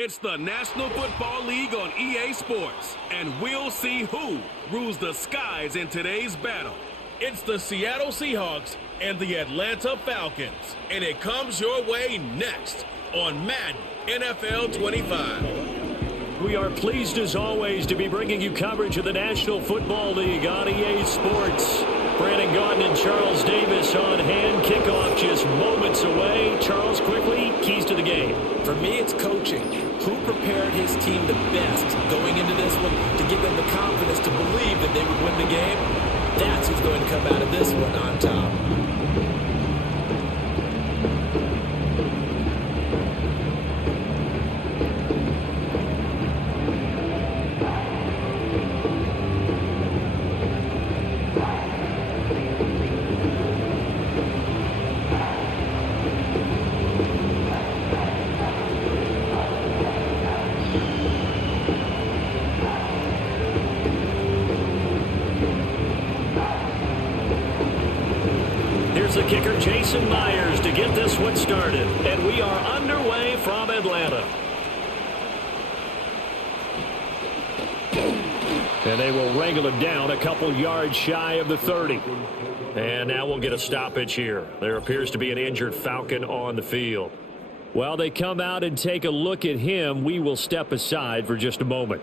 It's the National Football League on EA Sports, and we'll see who rules the skies in today's battle. It's the Seattle Seahawks and the Atlanta Falcons, and it comes your way next on Madden NFL 25. We are pleased as always to be bringing you coverage of the National Football League on EA Sports. Brandon Gaudin and Charles Davis on hand. Kickoff just moments away. Charles, quickly, keys to the game. For me, it's coaching. Who prepared his team the best going into this one to give them the confidence to believe that they would win the game? That's who's going to come out of this one on top. The kicker, Jason Myers, to get this one started. And we are underway from Atlanta. And they will wrangle him down a couple yards shy of the 30. And now we'll get a stoppage here. There appears to be an injured Falcon on the field. While they come out and take a look at him, we will step aside for just a moment.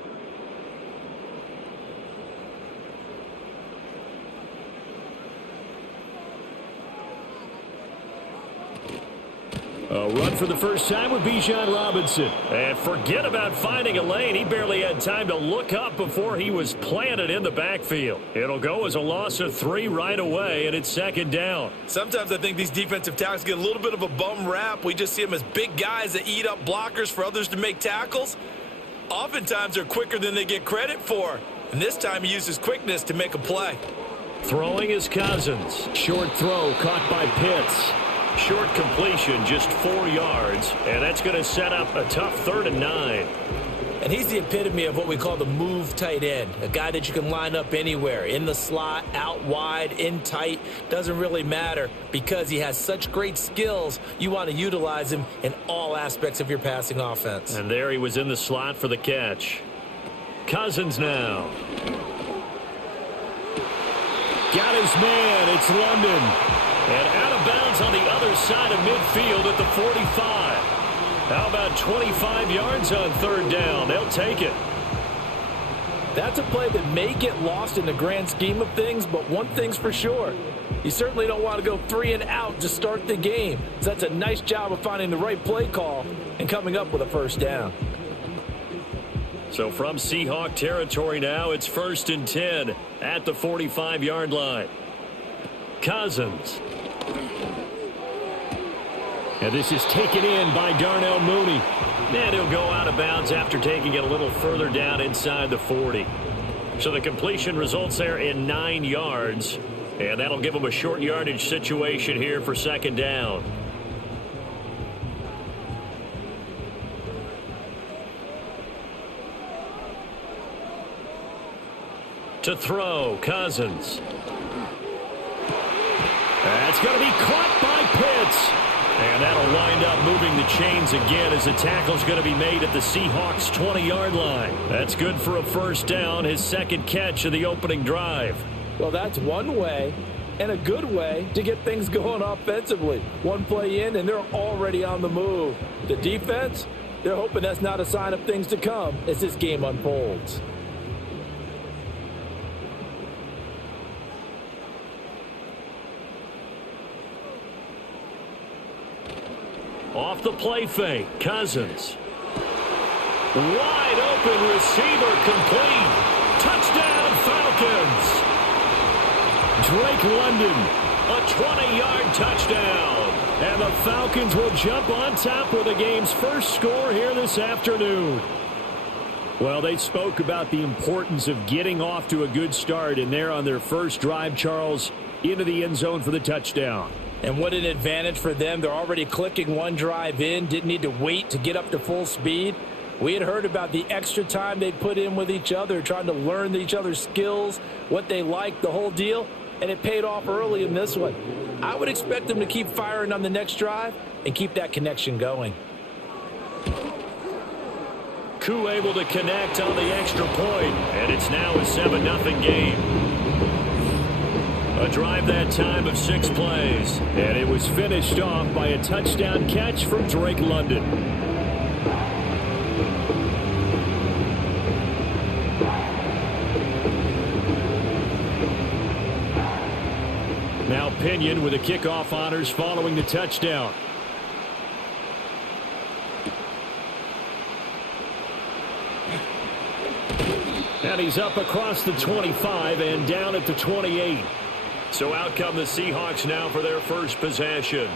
A run for the first time with Bijan Robinson. And forget about finding a lane. He barely had time to look up before he was planted in the backfield. It'll go as a loss of 3 right away, and it's second down. Sometimes I think these defensive tackles get a little bit of a bum rap. We just see them as big guys that eat up blockers for others to make tackles. Oftentimes they're quicker than they get credit for. And this time he uses quickness to make a play. Throwing is Cousins. Short throw caught by Pitts. Short completion, just 4 yards, and that's going to set up a tough 3rd and 9. And he's the epitome of what we call the move tight end, a guy that you can line up anywhere, in the slot, out wide, in tight, doesn't really matter because he has such great skills. You want to utilize him in all aspects of your passing offense. And there he was in the slot for the catch. Cousins now. Got his man, it's London. And out of bounds on the other side of midfield at the 45. How about 25 yards on 3rd down? They'll take it. That's a play that may get lost in the grand scheme of things, but one thing's for sure. You certainly don't want to go 3 and out to start the game. So that's a nice job of finding the right play call and coming up with a 1st down. So from Seahawk territory now, it's 1st and 10 at the 45-yard line. Cousins. And this is taken in by Darnell Mooney. And he'll go out of bounds after taking it a little further down inside the 40. So the completion results there in 9 yards. And that'll give him a short yardage situation here for 2nd down. To throw, Cousins. That's going to be caught by Pitts. And that'll wind up moving the chains again as the tackle's going to be made at the Seahawks' 20-yard line. That's good for a 1st down, his 2nd catch of the opening drive. Well, that's one way and a good way to get things going offensively. One play in, and they're already on the move. The defense, they're hoping that's not a sign of things to come as this game unfolds. Off the play fake, Cousins. Wide open receiver complete. Touchdown Falcons. Drake London, a 20-yard touchdown. And the Falcons will jump on top with the game's first score here this afternoon. Well, they spoke about the importance of getting off to a good start, and they're on their first drive, Charles, into the end zone for the touchdown. And what an advantage for them. They're already clicking one drive in, didn't need to wait to get up to full speed. We had heard about the extra time they put in with each other, trying to learn each other's skills, what they like, the whole deal, and it paid off early in this one. I would expect them to keep firing on the next drive and keep that connection going. Koo able to connect on the extra point, and it's now a 7-0 game. A drive that time of 6 plays, and it was finished off by a touchdown catch from Drake London. Now Pinion with the kickoff honors following the touchdown. And he's up across the 25 and down at the 28. So out come the Seahawks now for their first possession.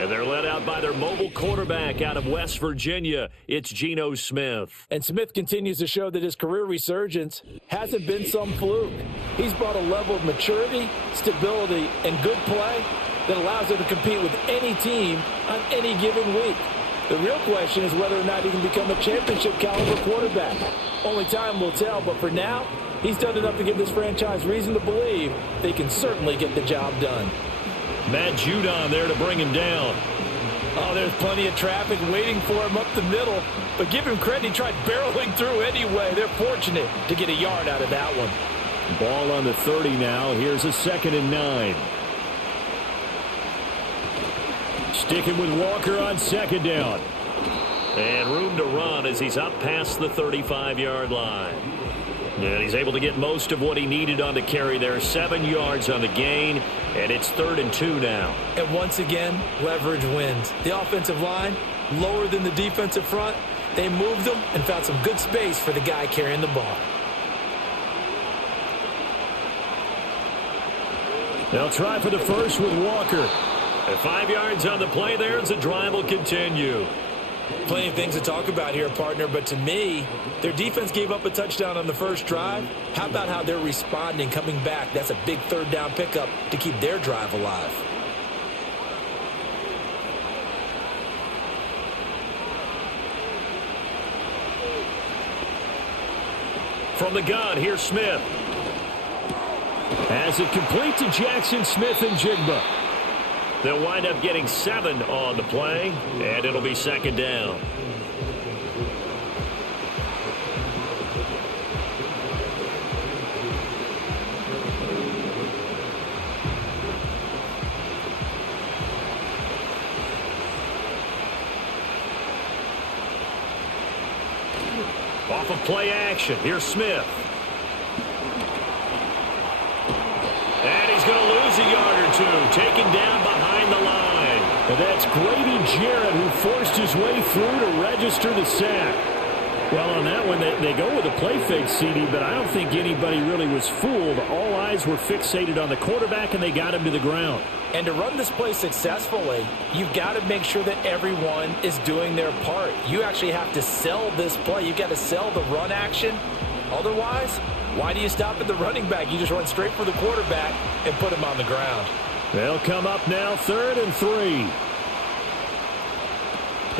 And they're led out by their mobile quarterback out of West Virginia. It's Geno Smith. And Smith continues to show that his career resurgence hasn't been some fluke. He's brought a level of maturity, stability, and good play that allows him to compete with any team on any given week. The real question is whether or not he can become a championship caliber quarterback. Only time will tell, but for now, he's done enough to give this franchise reason to believe they can certainly get the job done. Matt Judon there to bring him down. Oh, there's plenty of traffic waiting for him up the middle, but give him credit, he tried barreling through anyway. They're fortunate to get a yard out of that one. Ball on the 30 now. Here's a 2nd and 9. Sticking with Walker on 2nd down. And room to run as he's up past the 35-yard line. And he's able to get most of what he needed on the carry there. 7 yards on the gain, and it's 3rd and 2 now. And once again, leverage wins. The offensive line, lower than the defensive front. They moved them and found some good space for the guy carrying the ball. They'll try for the first with Walker. And 5 yards on the play there as the drive will continue. Plenty of things to talk about here, partner, but to me, their defense gave up a touchdown on the first drive. How about how they're responding, coming back? That's a big 3rd down pickup to keep their drive alive. From the gun, here's Smith. As it complete to Jackson Smith and Jigba. They'll wind up getting 7 on the play, and it'll be 2nd down. Off of play action, here's Smith. And he's going to lose a yard or 2, taken down behind the line. And that's Grady Jarrett who forced his way through to register the sack. Well, on that one, they go with a play fake, CD, but I don't think anybody really was fooled. All eyes were fixated on the quarterback, and they got him to the ground. And to run this play successfully, you've got to make sure that everyone is doing their part. You actually have to sell this play. You've got to sell the run action. Otherwise, why do you stop at the running back? You just run straight for the quarterback and put him on the ground. They'll come up now 3rd and 3.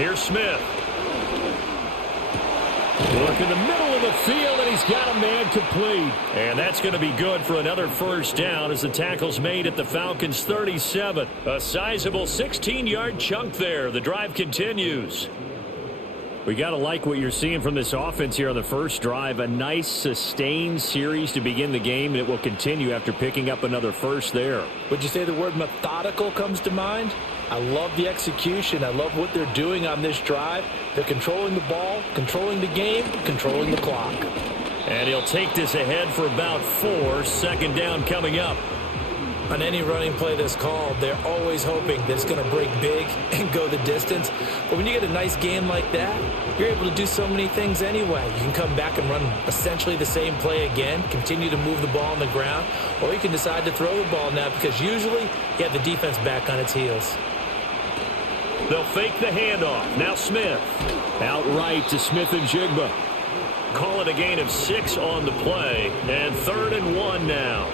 Here's Smith. Look in the middle of the field, and he's got a man complete. And that's going to be good for another 1st down as the tackle's made at the Falcons' 37. A sizable 16-yard chunk there. The drive continues. We got to like what you're seeing from this offense here on the first drive. A nice, sustained series to begin the game, and it will continue after picking up another first there. Would you say the word methodical comes to mind? I love the execution. I love what they're doing on this drive. They're controlling the ball, controlling the game, controlling the clock. And he'll take this ahead for about 4. 2nd down coming up. On any running play that's called, they're always hoping that it's going to break big and go the distance. But when you get a nice game like that, you're able to do so many things anyway. You can come back and run essentially the same play again, continue to move the ball on the ground, or you can decide to throw the ball now because usually you have the defense back on its heels. They'll fake the handoff. Now Smith. Outright to Smith and Jigba. Call it a gain of 6 on the play, and 3rd and 1 now.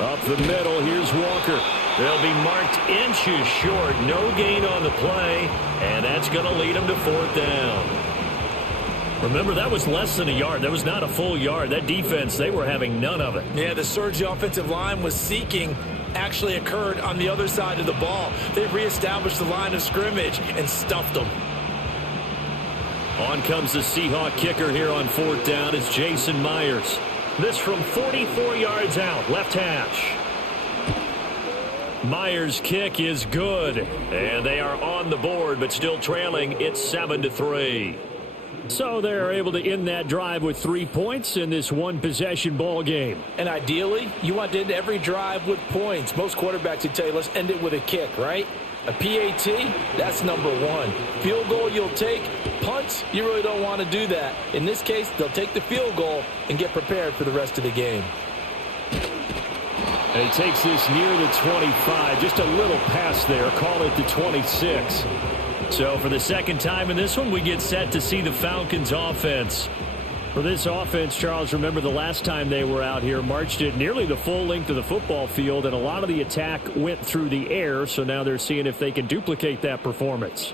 Up the middle, here's Walker. They'll be marked inches short. No gain on the play, and that's going to lead them to 4th down. Remember, that was less than a yard. That was not a full yard. That defense, they were having none of it. Yeah, the surge the offensive line was seeking actually occurred on the other side of the ball. They reestablished the line of scrimmage and stuffed them. On comes the Seahawk kicker here on 4th down. It's Jason Myers. This from 44 yards out, left hash. Myers' kick is good, and they are on the board, but still trailing. It's 7-3. So they're able to end that drive with 3 points in this one-possession ball game. And ideally, you want to end every drive with points. Most quarterbacks would tell you, let's end it with a kick, right? A PAT, that's number 1. Field goal you'll take. Punts, you really don't want to do that. In this case, they'll take the field goal and get prepared for the rest of the game. And he takes this near the 25, just a little pass there, call it the 26. So for the second time in this one, we get set to see the Falcons offense. For this offense, Charles, remember the last time they were out here, marched it nearly the full length of the football field, and a lot of the attack went through the air, so now they're seeing if they can duplicate that performance.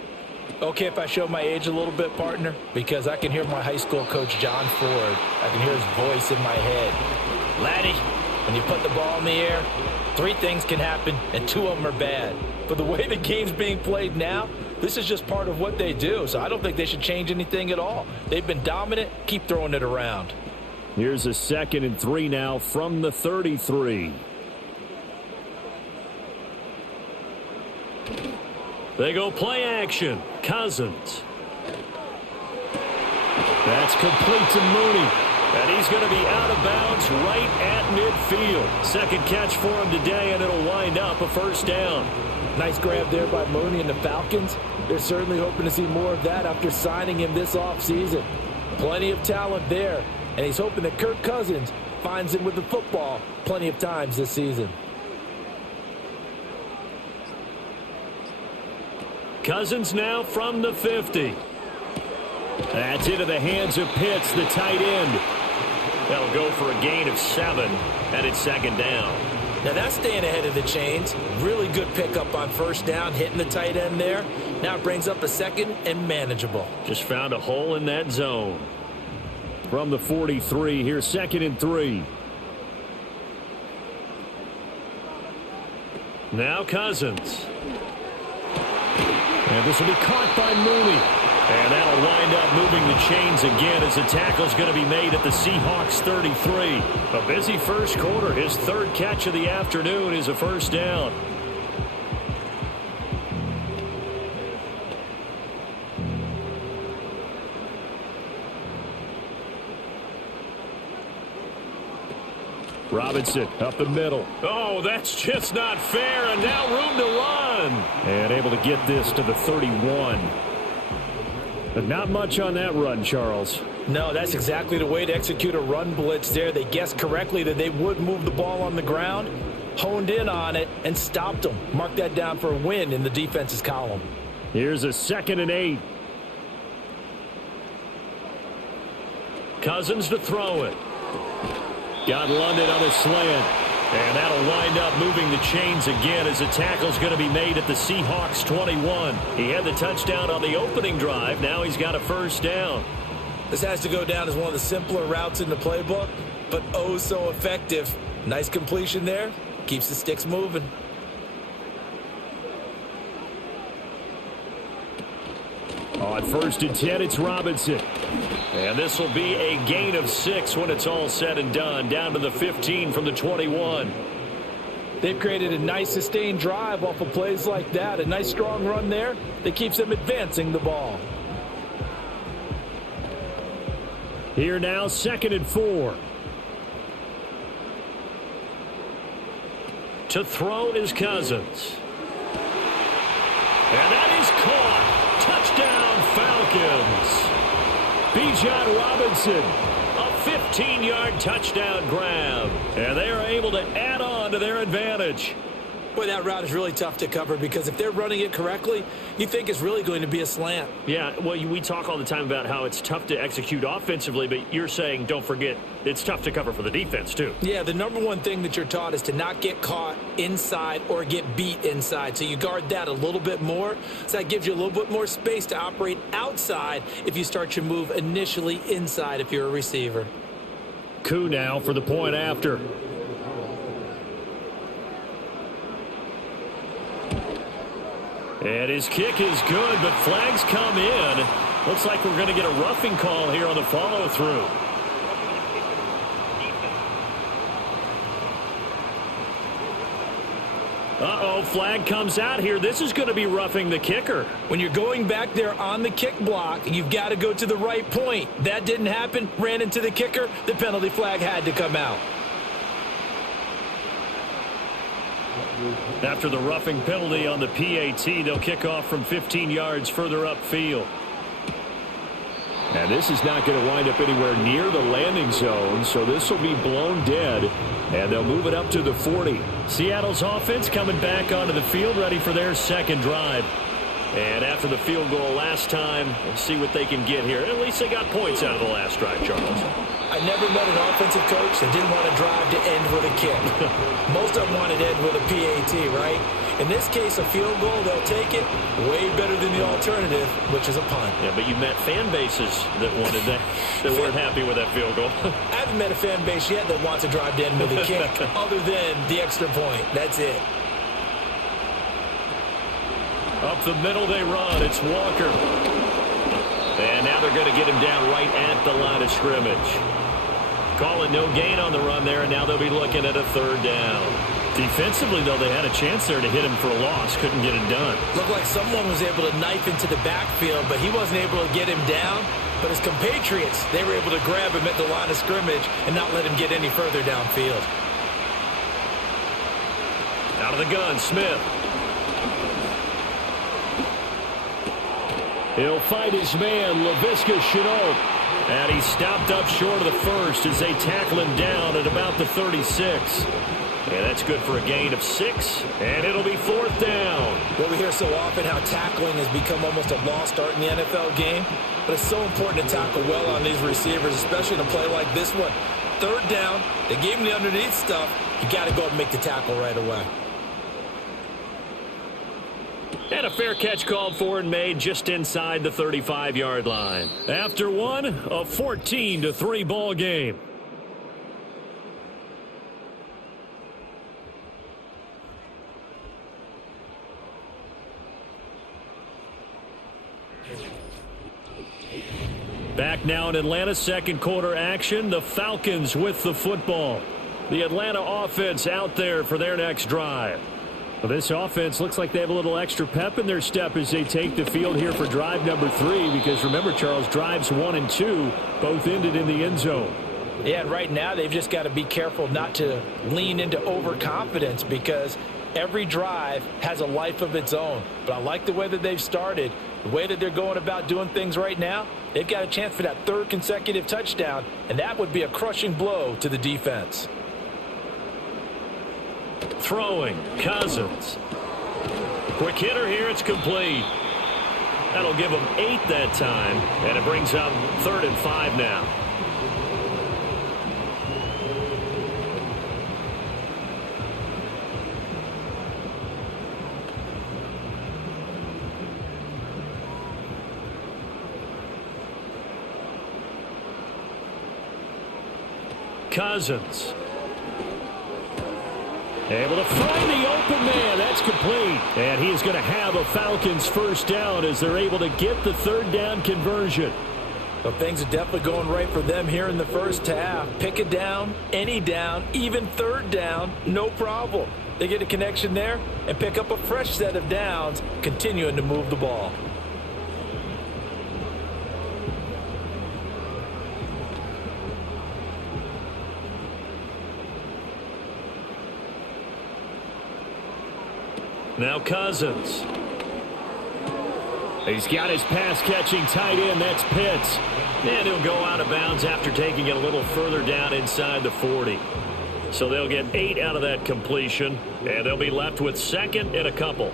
Okay, if I show my age a little bit, partner, because I can hear my high school coach, John Ford. I can hear his voice in my head. Laddie, when you put the ball in the air, 3 things can happen, and 2 of them are bad. But the way the game's being played now, this is just part of what they do, so I don't think they should change anything at all. They've been dominant. Keep throwing it around. Here's a 2nd and 3 now from the 33. They go play action. Cousins. That's complete to Mooney. And he's going to be out of bounds right at midfield. Second catch for him today, and it'll wind up a 1st down. Nice grab there by Mooney and the Falcons. They're certainly hoping to see more of that after signing him this offseason. Plenty of talent there, and he's hoping that Kirk Cousins finds him with the football plenty of times this season. Cousins now from the 50. That's into the hands of Pitts, the tight end. That'll go for a gain of 7, and it's 2nd down. Now that's staying ahead of the chains. Really good pickup on 1st down, hitting the tight end there. Now it brings up a 2nd and manageable. Just found a hole in that zone. From the 43, here's 2nd and 3. Now Cousins. And this will be caught by Mooney. And that'll wind up moving the chains again as the tackle's going to be made at the Seahawks 33. A busy first quarter. His 3rd catch of the afternoon is a 1st down. Robinson up the middle. Oh, that's just not fair. And now room to run. And able to get this to the 31. But not much on that run, Charles. No, that's exactly the way to execute a run blitz there. They guessed correctly that they would move the ball on the ground, honed in on it, and stopped them. Mark that down for a win in the defense's column. Here's a 2nd and 8. Cousins to throw it. Got London on a slant. And that'll wind up moving the chains again as the tackle's going to be made at the Seahawks 21. He had the touchdown on the opening drive. Now he's got a 1st down. This has to go down as one of the simpler routes in the playbook, but oh so effective. Nice completion there. Keeps the sticks moving. On 1st and 10, it's Robinson. And this will be a gain of 6 when it's all said and done. Down to the 15 from the 21. They've created a nice sustained drive off of plays like that. A nice strong run there that keeps them advancing the ball. Here now, 2nd and 4. To throw is Cousins. And that is caught. Touchdown, Falcons. Bijan Robinson, a 15-yard touchdown grab. And they are able to add on to their advantage. Boy, that route is really tough to cover because if they're running it correctly, you think it's really going to be a slant. Yeah, well, we talk all the time about how it's tough to execute offensively, but you're saying, don't forget, it's tough to cover for the defense, too. Yeah, the number one thing that you're taught is to not get caught inside or get beat inside. So you guard that a little bit more. So that gives you a little bit more space to operate outside if you start your move initially inside if you're a receiver. Coup now for the point after. And his kick is good, but flags come in. Looks like we're going to get a roughing call here on the follow-through. Uh-oh, flag comes out here. This is going to be roughing the kicker. When you're going back there on the kick block, you've got to go to the right point. That didn't happen. Ran into the kicker. The penalty flag had to come out. After the roughing penalty on the PAT, they'll kick off from 15 yards further upfield. And this is not going to wind up anywhere near the landing zone, so this will be blown dead, and they'll move it up to the 40. Seattle's offense coming back onto the field, ready for their second drive. And after the field goal last time, we'll see what they can get here. At least they got points out of the last drive, Charles. I never met an offensive coach that didn't want to drive to end with a kick. Most of them wanted to end with a PAT, right? In this case, a field goal, they'll take it way better than the alternative, which is a punt. Yeah, but you met fan bases that wanted that, that weren't happy with that field goal. I haven't met a fan base yet that wants to drive to end with a kick, other than the extra point. That's it. Up the middle they run. It's Walker. And now they're going to get him down right at the line of scrimmage. Calling no gain on the run there, and now they'll be looking at a third down. Defensively, though, they had a chance there to hit him for a loss. Couldn't get it done. Looked like someone was able to knife into the backfield, but he wasn't able to get him down. But his compatriots, they were able to grab him at the line of scrimmage and not let him get any further downfield. Out of the gun, Smith. He'll fight his man, Laviska Shenault. And he's stopped up short of the first as they tackle him down at about the 36. And that's good for a gain of 6, and it'll be fourth down. Well, we hear so often how tackling has become almost a lost art in the NFL game, but it's so important to tackle well on these receivers, especially in a play like this one. Third down, they gave him the underneath stuff. You got to go up and make the tackle right away. And a fair catch called for and made just inside the 35-yard line. After one, a 14-3 ball game. Back now in Atlanta, second quarter action. The Falcons with the football. The Atlanta offense out there for their next drive. Well, this offense looks like they have a little extra pep in their step as they take the field here for drive number 3. Because remember, Charles, drives 1 and 2 both ended in the end zone. Yeah, and right now they've just got to be careful not to lean into overconfidence because every drive has a life of its own. But I like the way that they've started, the way that they're going about doing things right now. They've got a chance for that third consecutive touchdown, and that would be a crushing blow to the defense. Throwing, Cousins. Quick hitter here, it's complete. That'll give them 8 that time, and it brings up 3rd and 5 now. Cousins. Able to find the open man. That's complete. And he's going to have a Falcons first down as they're able to get the third down conversion. Well, things are definitely going right for them here in the first half. Pick a down, any down, even third down, no problem. They get a connection there and pick up a fresh set of downs, continuing to move the ball. Now Cousins. He's got his pass-catching tight end. That's Pitts. And he'll go out of bounds after taking it a little further down inside the 40. So they'll get 8 out of that completion, and they'll be left with second and a couple.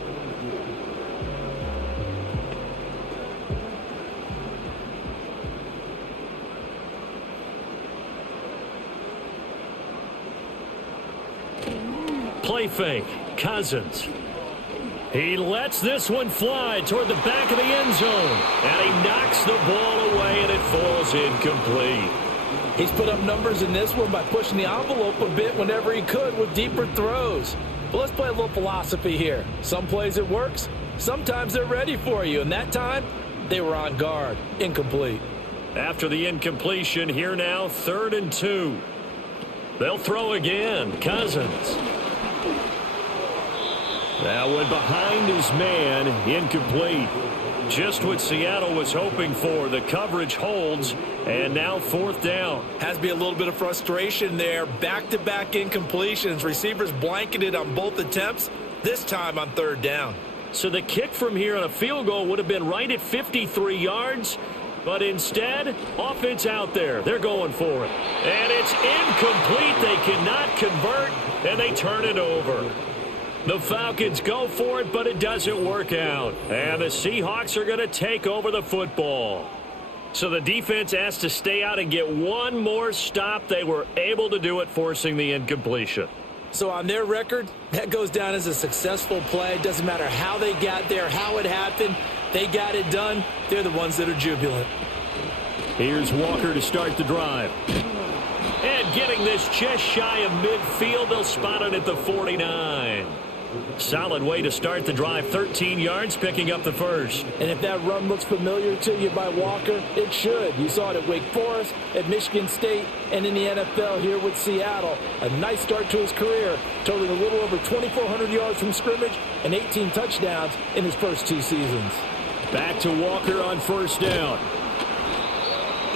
Play fake. Cousins. He lets this one fly toward the back of the end zone. And he knocks the ball away, and it falls incomplete. He's put up numbers in this one by pushing the envelope a bit whenever he could with deeper throws. But let's play a little philosophy here. Some plays it works. Sometimes they're ready for you. And that time, they were on guard. Incomplete. After the incompletion, here now, 3rd and 2. They'll throw again. Cousins. That one behind his man, incomplete. Just what Seattle was hoping for. The coverage holds, and now 4th down. Has to be a little bit of frustration there. Back-to-back incompletions. Receivers blanketed on both attempts, this time on 3rd down. So the kick from here on a field goal would have been right at 53 yards. But instead, offense out there. They're going for it. And it's incomplete. They cannot convert, and they turn it over. The Falcons go for it, but it doesn't work out. And the Seahawks are going to take over the football. So the defense has to stay out and get one more stop. They were able to do it, forcing the incompletion. So on their record, that goes down as a successful play. Doesn't matter how they got there, how it happened. They got it done. They're the ones that are jubilant. Here's Walker to start the drive. And getting this just shy of midfield, they'll spot it at the 49. Solid way to start the drive. 13 yards, picking up the first. And if that run looks familiar to you by Walker, it should. You saw it at Wake Forest, at Michigan State, and in the NFL here with Seattle. A nice start to his career, totaling a little over 2,400 yards from scrimmage and 18 touchdowns in his first 2 seasons. Back to Walker on 1st down.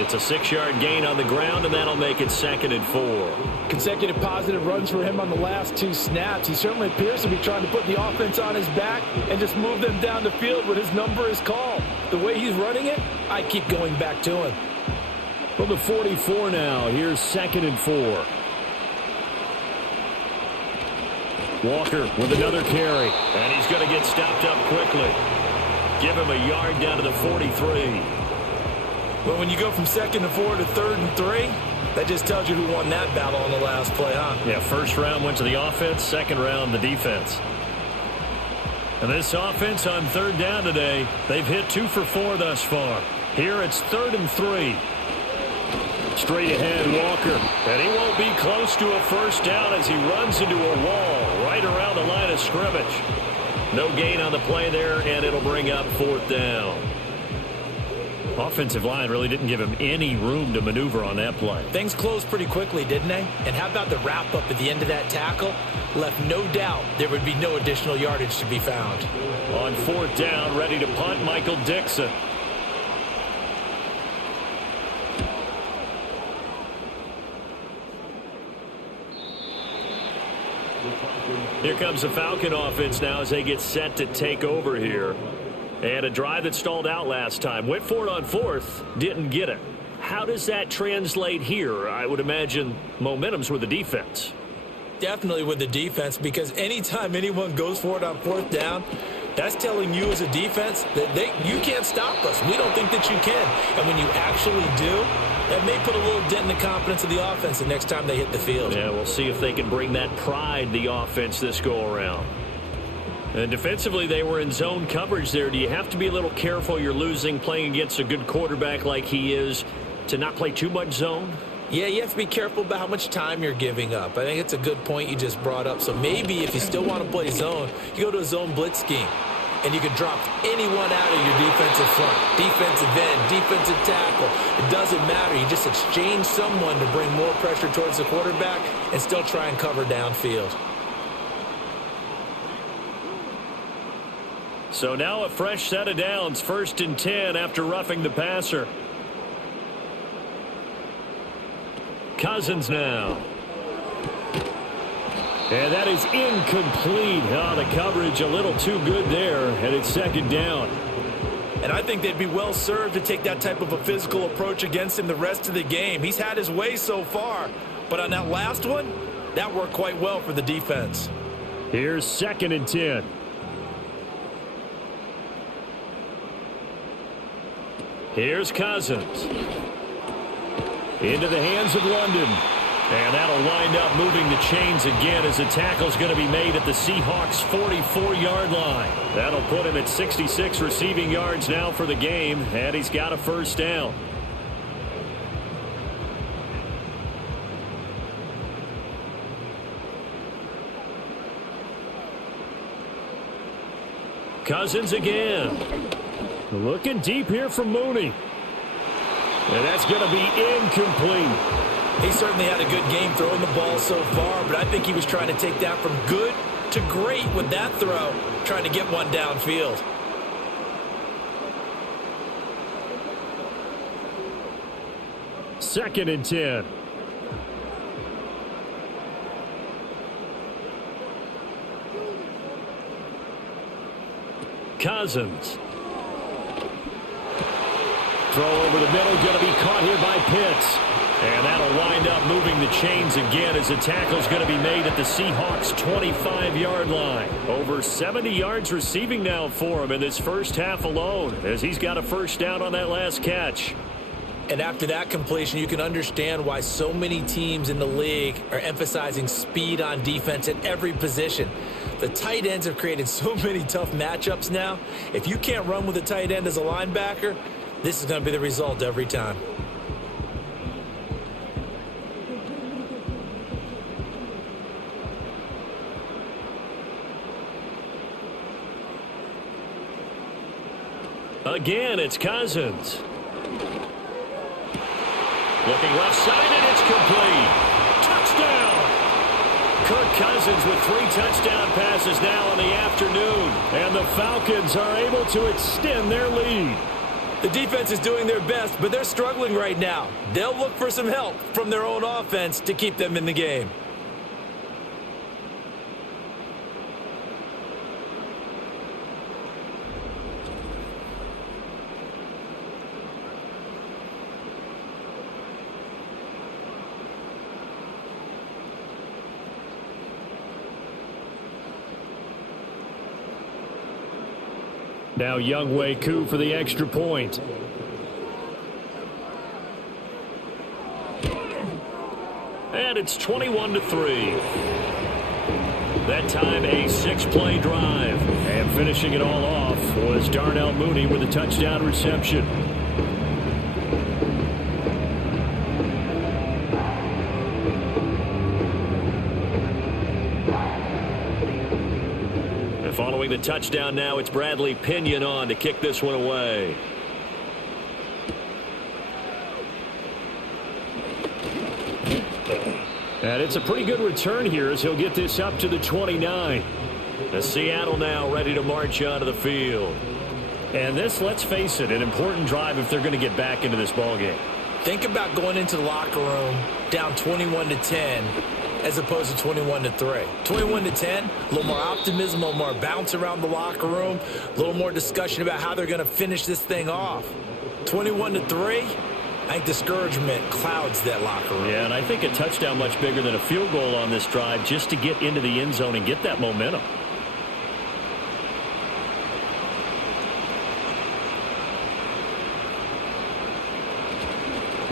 It's a 6-yard gain on the ground, and that'll make it 2nd and 4. Consecutive positive runs for him on the last 2 snaps. He certainly appears to be trying to put the offense on his back and just move them down the field when his number is called. The way he's running it, I keep going back to him. From the 44 now, here's 2nd and 4. Walker with another carry. And he's going to get stopped up quickly. Give him a yard down to the 43. But when you go from 2nd and 4 to 3rd and 3, that just tells you who won that battle on the last play, huh? Yeah, 1st round went to the offense, 2nd round the defense. And this offense on 3rd down today, they've hit 2 for 4 thus far. Here it's 3rd and 3. Straight ahead, Walker. And he won't be close to a 1st down as he runs into a wall right around the line of scrimmage. No gain on the play there, and it'll bring up 4th down. Offensive line really didn't give him any room to maneuver on that play. Things closed pretty quickly, didn't they? And how about the wrap-up at the end of that tackle? Left no doubt there would be no additional yardage to be found. On 4th down, ready to punt, Michael Dixon. Here comes the Falcon offense now as they get set to take over here. And a drive that stalled out last time. Went for it on 4th, didn't get it. How does that translate here? I would imagine momentum's with the defense. Definitely with the defense, because anytime anyone goes for it on 4th down, that's telling you as a defense that you can't stop us. We don't think that you can. And when you actually do, that may put a little dent in the confidence of the offense the next time they hit the field. Yeah, we'll see if they can bring that pride, the offense, this go-around. And defensively, they were in zone coverage there. Do you have to be a little careful? You're losing, playing against a good quarterback like he is, to not play too much zone? Yeah, you have to be careful about how much time you're giving up. I think it's a good point you just brought up. So maybe if you still want to play zone, you go to a zone blitz scheme. And you can drop anyone out of your defensive front, defensive end, defensive tackle. It doesn't matter. You just exchange someone to bring more pressure towards the quarterback and still try and cover downfield. So now a fresh set of downs, 1st and 10 after roughing the passer. Cousins now. And that is incomplete. Oh, the coverage a little too good there, and it's 2nd down. And I think they'd be well served to take that type of a physical approach against him the rest of the game. He's had his way so far, but on that last one, That worked quite well for the defense. Here's 2nd and 10. Here's Cousins. Into the hands of London. And that'll wind up moving the chains again as the tackle's going to be made at the Seahawks' 44-yard line. That'll put him at 66 receiving yards now for the game, and he's got a first down. Cousins again. Looking deep here from Mooney. And that's going to be incomplete. He certainly had a good game throwing the ball so far, but I think he was trying to take that from good to great with that throw, trying to get one downfield. Second and 10. Cousins. Throw over the middle, going to be caught here by Pitts. And that'll wind up moving the chains again as the tackle's going to be made at the Seahawks' 25-yard line. Over 70 yards receiving now for him in this first half alone as he's got a first down on that last catch. And after that completion, you can understand why so many teams in the league are emphasizing speed on defense at every position. The tight ends have created so many tough matchups now. If you can't run with a tight end as a linebacker, this is going to be the result every time. Again, it's Cousins. Looking left side, and it's complete. Touchdown! Kirk Cousins with 3 touchdown passes now in the afternoon. And the Falcons are able to extend their lead. The defense is doing their best, but they're struggling right now. They'll look for some help from their own offense to keep them in the game. Now Younghoe Koo for the extra point. And it's 21-3. That time a 6-play drive. And finishing it all off was Darnell Mooney with a touchdown reception. Following the touchdown now, it's Bradley Pinion on to kick this one away. And it's a pretty good return here as he'll get this up to the 29. The Seattle now ready to march onto the field. And this, let's face it, an important drive if they're going to get back into this ballgame. Think about going into the locker room down 21-10 as opposed to 21-3. 21-10, a little more optimism, a little more bounce around the locker room, a little more discussion about how they're going to finish this thing off. 21-3, I think discouragement clouds that locker room. Yeah, and I think a touchdown much bigger than a field goal on this drive just to get into the end zone and get that momentum.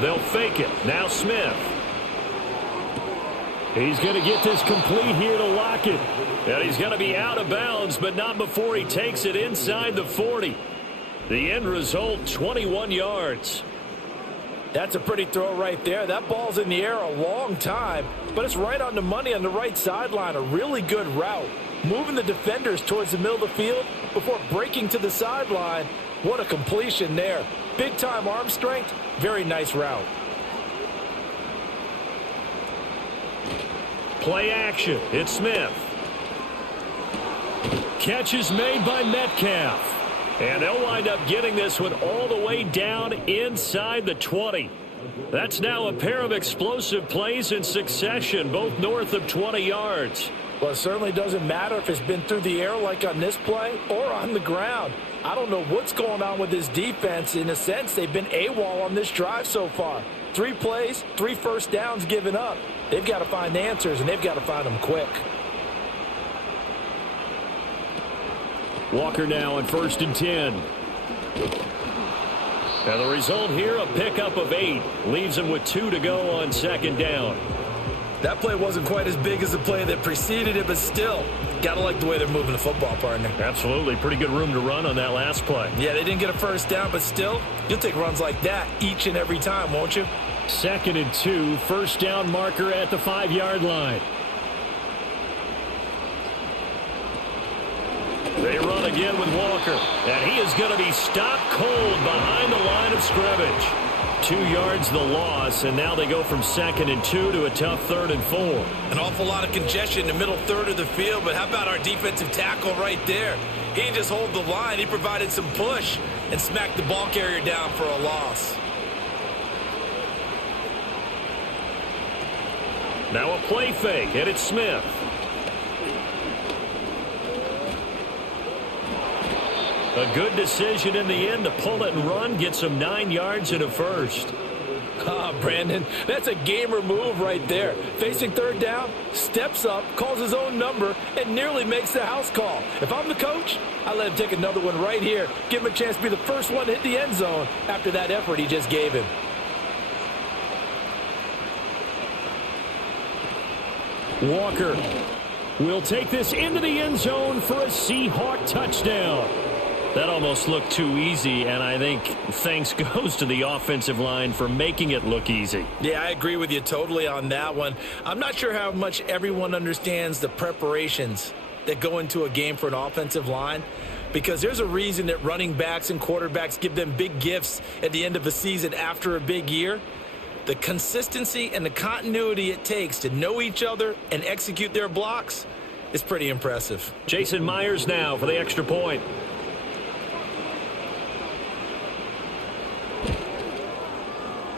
They'll fake it. Now Smith. He's going to get this complete here to Lockett. And he's going to be out of bounds, but not before he takes it inside the 40. The end result, 21 yards. That's a pretty throw right there. That ball's in the air a long time, but it's right on the money on the right sideline. A really good route. Moving the defenders towards the middle of the field before breaking to the sideline. What a completion there. Big-time arm strength. Very nice route. Play action. It's Smith. Catch is made by Metcalf. And they'll wind up getting this one all the way down inside the 20. That's now a pair of explosive plays in succession, both north of 20 yards. Well, it certainly doesn't matter if it's been through the air like on this play or on the ground. I don't know what's going on with this defense. In a sense, they've been AWOL on this drive so far. 3 plays, 3 first downs given up. they've got to find answers, and they've got to find them quick. Walker now on 1st and 10. And the result here, a pickup of 8. Leaves him with 2 to go on 2nd down. That play wasn't quite as big as the play that preceded it, but still, got to like the way they're moving the football, partner. Absolutely. Pretty good room to run on that last play. Yeah, they didn't get a first down, but still, you'll take runs like that each and every time, won't you? 2nd and 2, 1st down marker at the 5-yard line. They run again with Walker, and he is going to be stopped cold behind the line of scrimmage. 2 yards the loss, and now they go from 2nd and 2 to a tough 3rd and 4. An awful lot of congestion in the middle third of the field, but how about our defensive tackle right there? He didn't just hold the line, he provided some push and smacked the ball carrier down for a loss. Now a play fake, and it's Smith. A good decision in the end to pull it and run, get some 9 yards and a first. Brandon, that's a gamer move right there. Facing 3rd down, steps up, calls his own number, and nearly makes the house call. If I'm the coach, I let him take another one right here. Give him a chance to be the first one to hit the end zone after that effort he just gave him. Walker will take this into the end zone for a Seahawk touchdown. That almost looked too easy, and I think thanks goes to the offensive line for making it look easy. Yeah, I agree with you totally on that one. I'm not sure how much everyone understands the preparations that go into a game for an offensive line, because there's a reason that running backs and quarterbacks give them big gifts at the end of a season after a big year. The consistency and the continuity it takes to know each other and execute their blocks is pretty impressive. Jason Myers now for the extra point.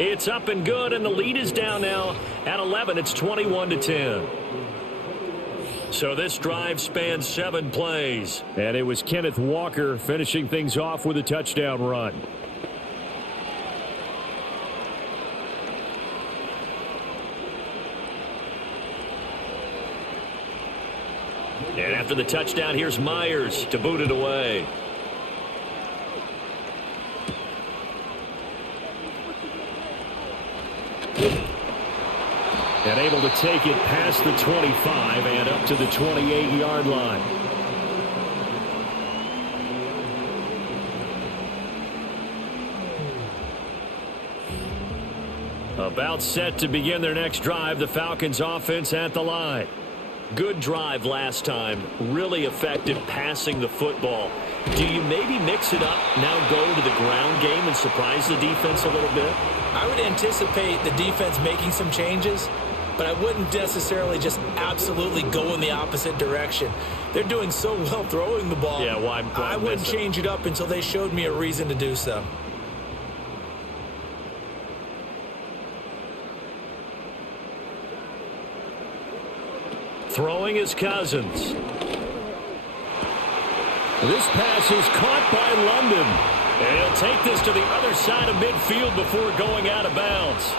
It's up and good, and the lead is down now at 11. It's 21-10. So this drive spans 7 plays. And it was Kenneth Walker finishing things off with a touchdown run. And after the touchdown, here's Myers to boot it away. And able to take it past the 25 and up to the 28-yard line. About set to begin their next drive, the Falcons offense at the line. Good drive last time. Really effective passing the football. Do you maybe mix it up, now go to the ground game and surprise the defense a little bit? I would anticipate the defense making some changes, but I wouldn't necessarily just absolutely go in the opposite direction. They're doing so well throwing the ball. Yeah, why I wouldn't change it up until they showed me a reason to do so. Throwing is Cousins. This pass is caught by London. And he'll take this to the other side of midfield before going out of bounds.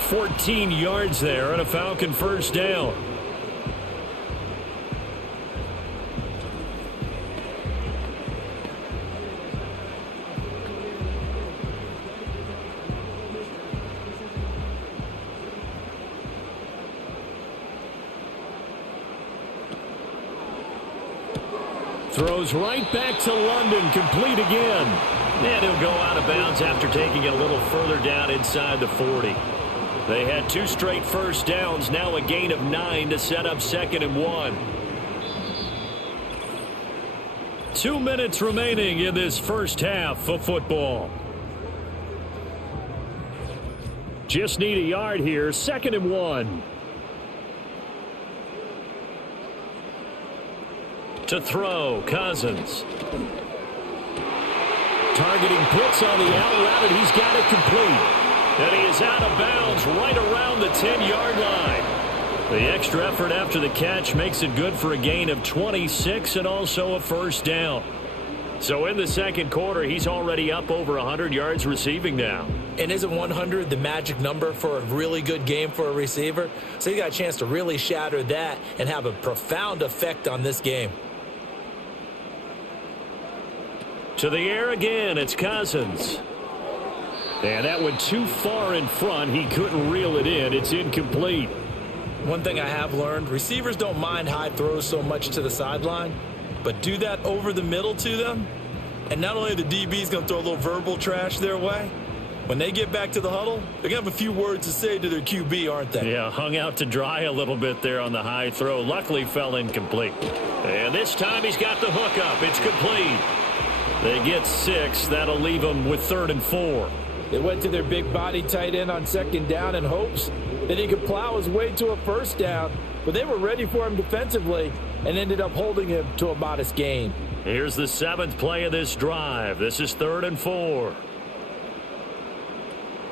14 yards there and a Falcon first down. Throws right back to London, complete again. And he'll go out of bounds after taking it a little further down inside the 40. They had 2 straight first downs, now a gain of 9 to set up 2nd and 1. 2 minutes remaining in this first half of football. Just need a yard here, 2nd and 1. To throw, Cousins. Targeting Pitts on the out route, and he's got it complete. And he is out of bounds right around the 10-yard line. The extra effort after the catch makes it good for a gain of 26 and also a first down. So in the second quarter, he's already up over 100 yards receiving now. And isn't 100 the magic number for a really good game for a receiver? So he got a chance to really shatter that and have a profound effect on this game. To the air again, it's Cousins. And that went too far in front. He couldn't reel it in. It's incomplete. One thing I have learned, receivers don't mind high throws so much to the sideline, but do that over the middle to them, and not only are the DBs going to throw a little verbal trash their way, when they get back to the huddle, they're going to have a few words to say to their QB, aren't they? Yeah, hung out to dry a little bit there on the high throw. Luckily fell incomplete. And this time he's got the hook up. It's complete. They get 6. That'll leave them with 3rd and 4. They went to their big body tight end on 2nd down in hopes that he could plow his way to a 1st down, but they were ready for him defensively and ended up holding him to a modest gain. Here's the 7th play of this drive. This is 3rd and 4.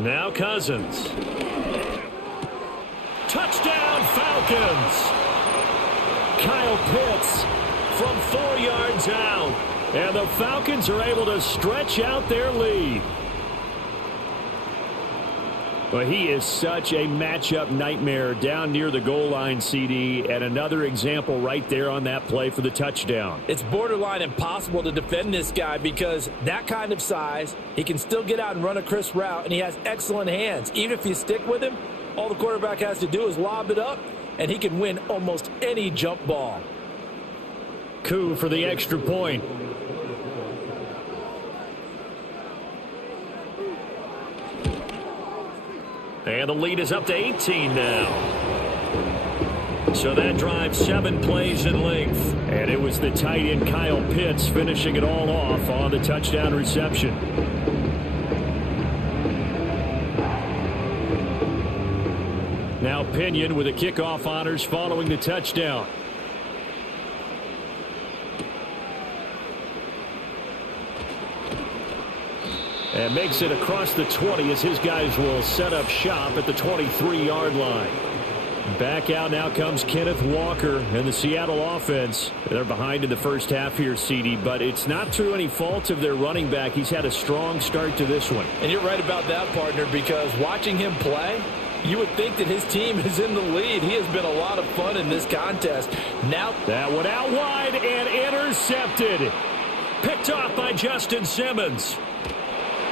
Now Cousins. Touchdown Falcons. Kyle Pitts from 4 yards out. And the Falcons are able to stretch out their lead. Well, he is such a matchup nightmare down near the goal line, CD, and another example right there on that play for the touchdown. It's borderline impossible to defend this guy because that kind of size, he can still get out and run a crisp route, and he has excellent hands. Even if you stick with him, all the quarterback has to do is lob it up, and he can win almost any jump ball. Coup for the extra point. And the lead is up to 18 now. So that drives 7 plays in length. And it was the tight end Kyle Pitts finishing it all off on the touchdown reception. Now Pinion with the kickoff honors following the touchdown. And makes it across the 20 as his guys will set up shop at the 23-yard line. Back out now comes Kenneth Walker and the Seattle offense. They're behind in the first half here, CD, but it's not through any fault of their running back. He's had a strong start to this one. And you're right about that, partner, because watching him play, you would think that his team is in the lead. He has been a lot of fun in this contest. Now that one out wide and intercepted. Picked off by Justin Simmons.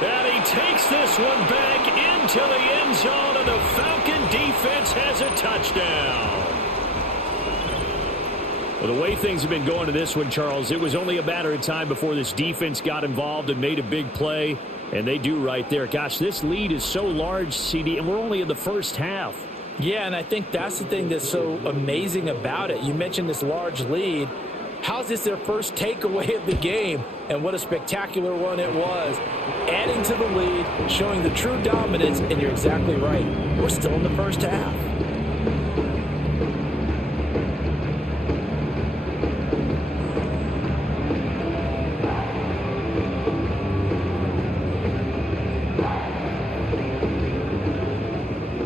And he takes this one back into the end zone, and the Falcon defense has a touchdown. Well, the way things have been going to this one, Charles, it was only a matter of time before this defense got involved and made a big play, and they do right there. Gosh, this lead is so large, CD, and we're only in the first half. Yeah, and I think that's the thing that's so amazing about it. You mentioned this large lead. How is this their first takeaway of the game? And what a spectacular one it was. Adding to the lead, showing the true dominance, and you're exactly right. We're still in the first half.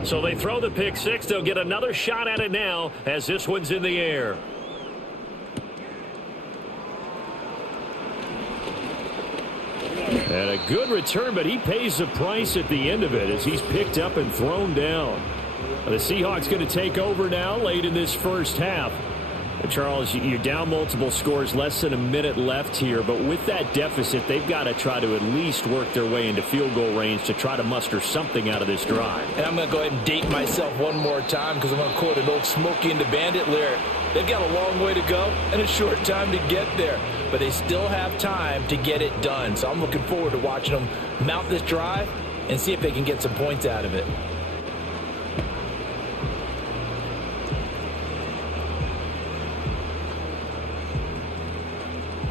So they throw the pick six. They'll get another shot at it now as this one's in the air. And a good return, but he pays the price at the end of it as he's picked up and thrown down. The Seahawks going to take over now late in this first half. And Charles, you're down multiple scores, less than a minute left here. But with that deficit, they've got to try to at least work their way into field goal range to try to muster something out of this drive. And I'm going to go ahead and date myself one more time because I'm going to quote an old Smokey and the Bandit lyric. They've got a long way to go and a short time to get there. But they still have time to get it done. So I'm looking forward to watching them mount this drive and see if they can get some points out of it.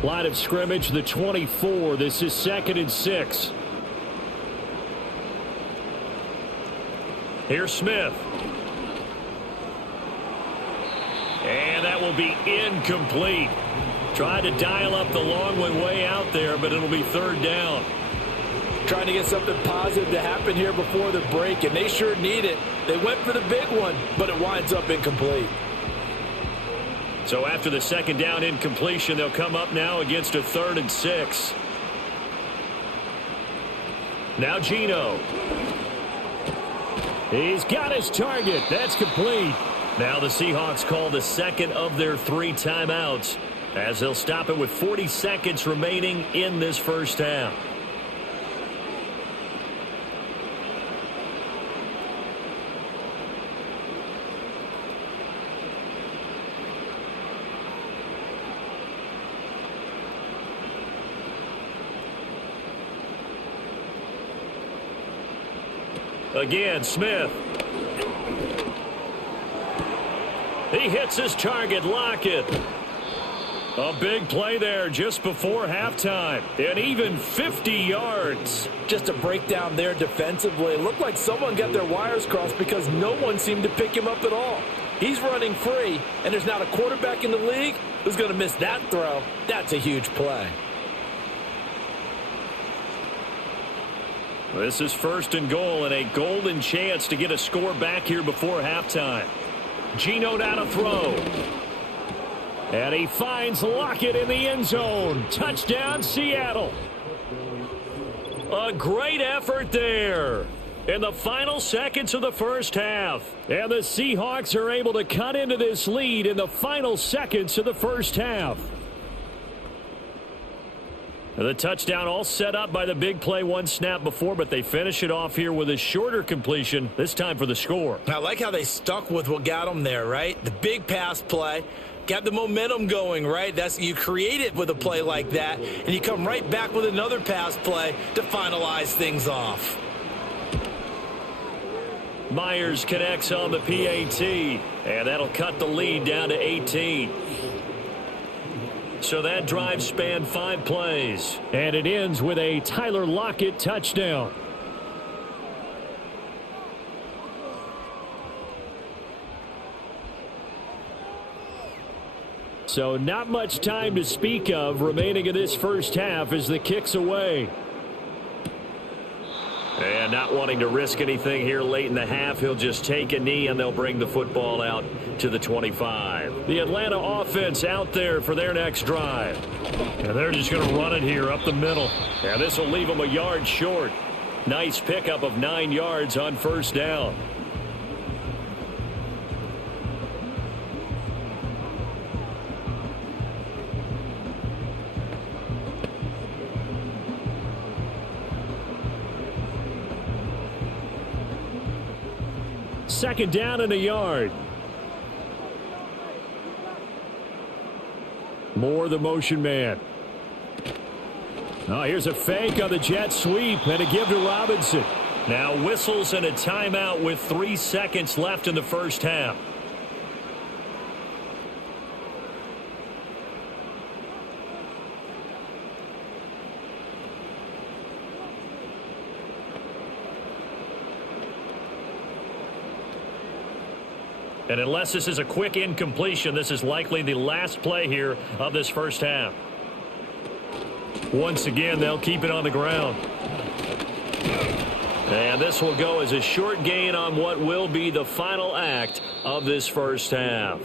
Line of scrimmage, the 24. This is 2nd and 6. Here's Smith. And that will be incomplete. Tried to dial up the long one way out there, but it'll be 3rd down. Trying to get something positive to happen here before the break, and they sure need it. They went for the big one, but it winds up incomplete. So after the second down incompletion, they'll come up now against a 3rd and 6. Now Geno. He's got his target. That's complete. Now the Seahawks call the second of their 3 timeouts as they'll stop it with 40 seconds remaining in this first half. Again, Smith. He hits his target, Lockett. A big play there just before halftime. And even 50 yards. Just a breakdown there defensively. It looked like someone got their wires crossed because no one seemed to pick him up at all. He's running free, and there's not a quarterback in the league who's going to miss that throw. That's a huge play. This is 1st and goal and a golden chance to get a score back here before halftime. Geno down to throw. And he finds Lockett in the end zone. Touchdown, Seattle. A great effort there in the final seconds of the first half. And the Seahawks are able to cut into this lead in the final seconds of the first half. The touchdown all set up by the big play 1 snap before, but they finish it off here with a shorter completion, this time for the score. I like how they stuck with what got them there, right? The big pass play, got the momentum going, right? You create it with a play like that, and you come right back with another pass play to finalize things off. Myers connects on the PAT, and that'll cut the lead down to 18. So that drive spanned 5 plays. And it ends with a Tyler Lockett touchdown. So not much time to speak of remaining in this first half as the kick's away. And not wanting to risk anything here late in the half, he'll just take a knee and they'll bring the football out to the 25. The Atlanta offense out there for their next drive. And they're just going to run it here up the middle. And this will leave them a yard short. Nice pickup of 9 yards on 1st down. Second down and a yard. Moore, the motion man. Oh, here's a fake on the jet sweep and a give to Robinson. Now whistles and a timeout with 3 seconds left in the first half. And unless this is a quick incompletion, this is likely the last play here of this first half. Once again, they'll keep it on the ground. And this will go as a short gain on what will be the final act of this first half.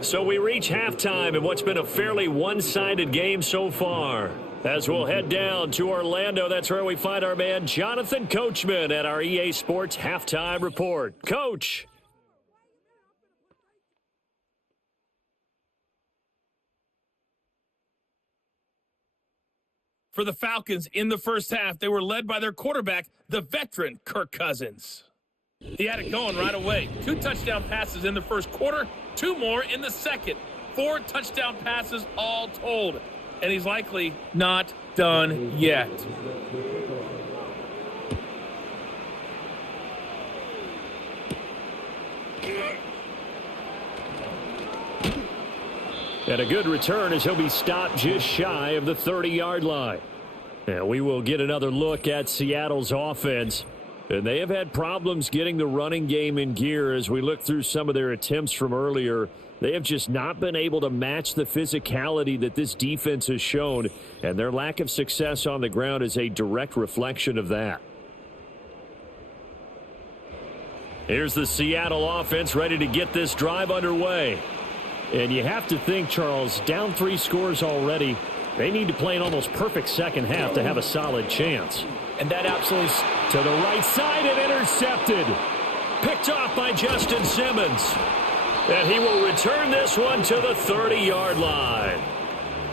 So we reach halftime in what's been a fairly one-sided game so far. As we'll head down to Orlando, that's where we find our man Jonathan Coachman at our EA Sports Halftime Report. Coach. For the Falcons in the first half, they were led by their quarterback, the veteran Kirk Cousins. He had it going right away. 2 touchdown passes in the first quarter, 2 more in the second. 4 touchdown passes all told. And he's likely not done yet. And a good return as he'll be stopped just shy of the 30-yard line. And we will get another look at Seattle's offense. And they have had problems getting the running game in gear as we look through some of their attempts from earlier. They have just not been able to match the physicality that this defense has shown. And their lack of success on the ground is a direct reflection of that. Here's the Seattle offense ready to get this drive underway. And you have to think, Charles, down 3 scores already. They need to play an almost perfect second half to have a solid chance. And that absolutely to the right side and intercepted. Picked off by Justin Simmons. And he will return this one to the 30-yard line.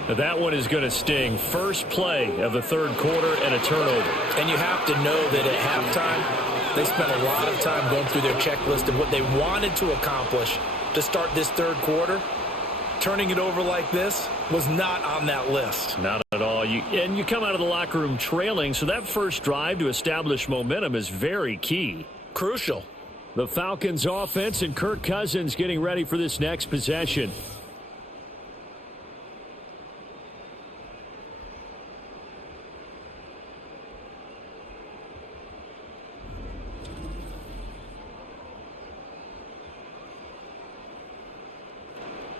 That one is going to sting. First play of the third quarter and a turnover. And you have to know that at halftime, they spent a lot of time going through their checklist of what they wanted to accomplish to start this third quarter. Turning it over like this was not on that list. Not at all. And you come out of the locker room trailing, so that first drive to establish momentum is very key. Crucial. The Falcons offense and Kirk Cousins getting ready for this next possession.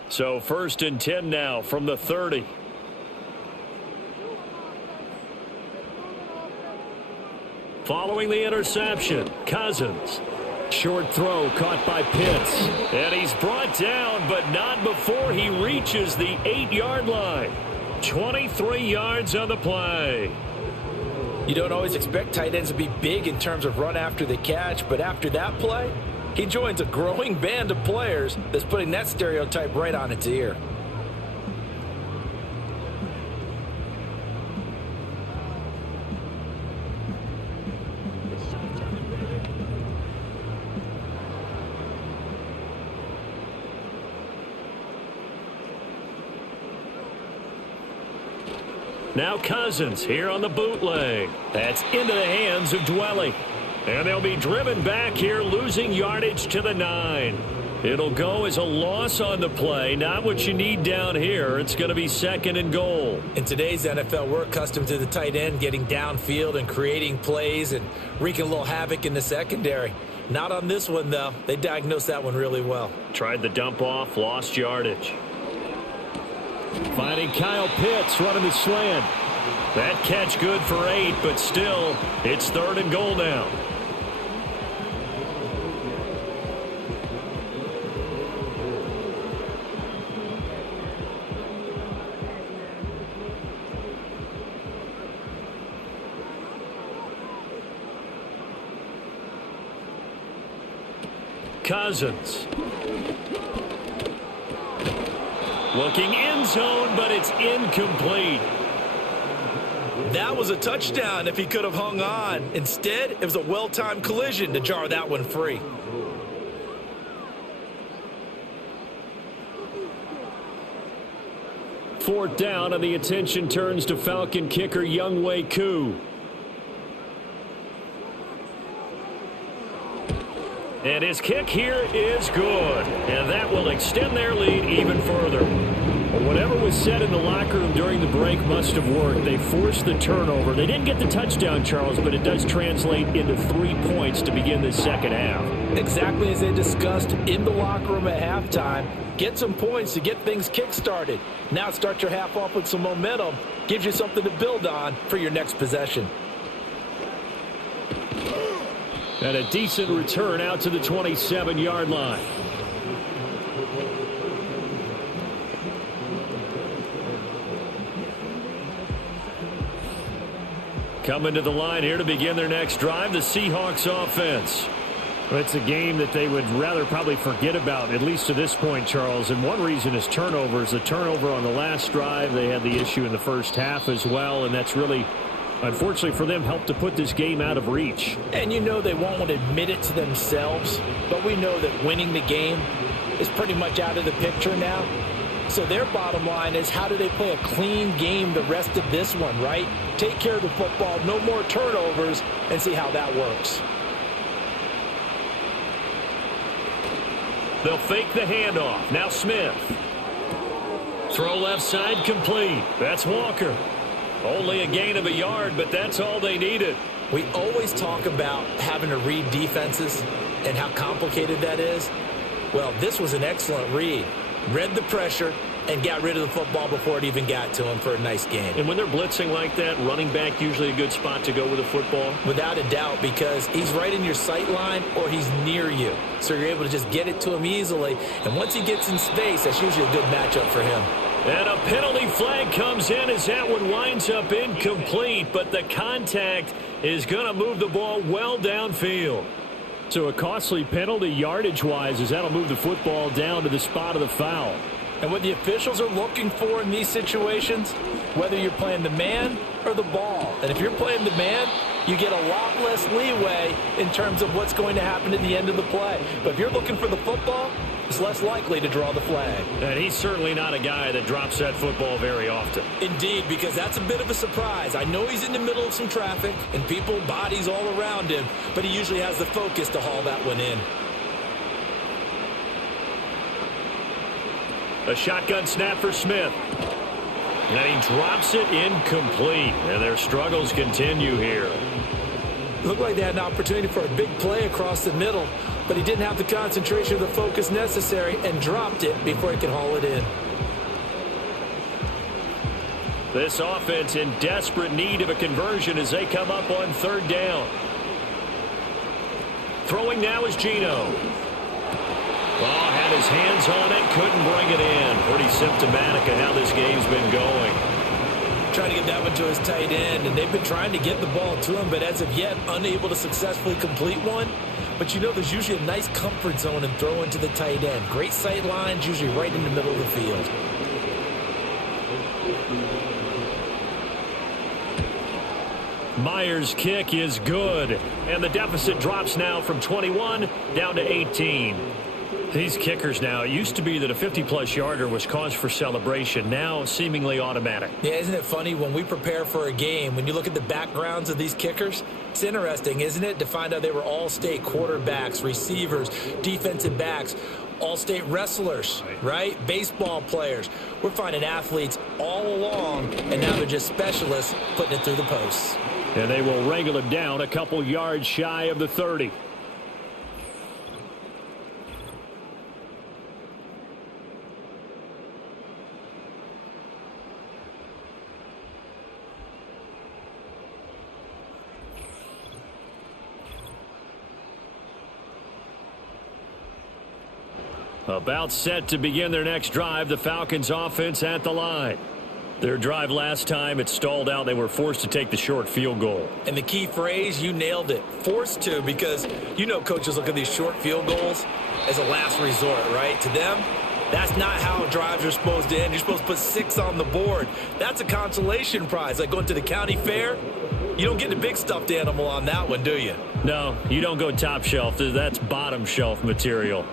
So 1st and 10 now from the 30. Following the interception, Cousins. Short throw caught by Pitts. And he's brought down, but not before he reaches the 8-yard line. 23 yards on the play. You don't always expect tight ends to be big in terms of run after the catch, but after that play, he joins a growing band of players that's putting that stereotype right on its ear. Now Cousins here on the bootleg. That's into the hands of Dwelly. And they'll be driven back here, losing yardage to the 9. It'll go as a loss on the play. Not what you need down here. It's going to be 2nd and goal. In today's NFL, we're accustomed to the tight end getting downfield and creating plays and wreaking a little havoc in the secondary. Not on this one, though. They diagnosed that one really well. Tried the dump off, lost yardage. Finding Kyle Pitts running the slant. That catch good for 8, but still, it's 3rd and goal now. Cousins. Looking end zone, but it's incomplete. That was a touchdown if he could have hung on. Instead, it was a well-timed collision to jar that one free. Fourth down, and the attention turns to Falcon kicker Younghoe Koo. And his kick here is good. And that will extend their lead even further. Well, whatever was said in the locker room during the break must have worked. They forced the turnover. They didn't get the touchdown, Charles, but it does translate into 3 points to begin the second half. Exactly as they discussed in the locker room at halftime. Get some points to get things kick-started. Now start your half off with some momentum. Gives you something to build on for your next possession. And a decent return out to the 27-yard line. Coming to the line here to begin their next drive, the Seahawks offense. It's a game that they would rather probably forget about, at least to this point, Charles. And one reason is turnovers. The turnover on the last drive, they had the issue in the first half as well, and that's really, unfortunately for them, helped to put this game out of reach. And you know they won't admit it to themselves, but we know that winning the game is pretty much out of the picture now. So their bottom line is, how do they play a clean game the rest of this one, right? Take care of the football, no more turnovers, and see how that works. They'll fake the handoff. Now Smith. Throw left side complete. That's Walker. Only a gain of a yard, but that's all they needed. We always talk about having to read defenses and how complicated that is. Well, this was an excellent read. Read the pressure, and got rid of the football before it even got to him for a nice gain. And when they're blitzing like that, running back usually a good spot to go with the football? Without a doubt, because he's right in your sight line or he's near you. So you're able to just get it to him easily. And once he gets in space, that's usually a good matchup for him. And a penalty flag comes in as that one winds up incomplete, but the contact is going to move the ball well downfield. So a costly penalty yardage-wise as that'll move the football down to the spot of the foul. And what the officials are looking for in these situations, whether you're playing the man or the ball. And if you're playing the man, you get a lot less leeway in terms of what's going to happen at the end of the play. But if you're looking for the football, it's less likely to draw the flag. And he's certainly not a guy that drops that football very often. Indeed, because that's a bit of a surprise. I know he's in the middle of some traffic and people, bodies all around him, but he usually has the focus to haul that one in. A shotgun snap for Smith. And he drops it incomplete. And their struggles continue here. Looked like they had an opportunity for a big play across the middle, but he didn't have the concentration or the focus necessary and dropped it before he could haul it in. This offense in desperate need of a conversion as they come up on third down. Throwing now is Geno. Oh, had his hands on it, couldn't bring it in. Pretty symptomatic of how this game's been going. Trying to get that one to his tight end, and they've been trying to get the ball to him, but as of yet, unable to successfully complete one. But you know, there's usually a nice comfort zone in throwing to the tight end. Great sight lines, usually right in the middle of the field. Myers' kick is good, and the deficit drops now from 21 down to 18. These kickers now, it used to be that a 50-plus yarder was cause for celebration. Now, seemingly automatic. Yeah, isn't it funny when we prepare for a game, when you look at the backgrounds of these kickers, it's interesting, isn't it, to find out they were all-state quarterbacks, receivers, defensive backs, all-state wrestlers, right? Baseball players. We're finding athletes all along, and now they're just specialists putting it through the posts. And they will wrangle him down a couple yards shy of the 30. About set to begin their next drive, the Falcons offense at the line. Their drive last time, it stalled out. They were forced to take the short field goal. And the key phrase, you nailed it. Forced to, because you know coaches look at these short field goals as a last resort, right? To them, that's not how drives are supposed to end. You're supposed to put 6 on the board. That's a consolation prize. Like going to the county fair, you don't get the big stuffed animal on that one, do you? No, you don't go top shelf. That's bottom shelf material.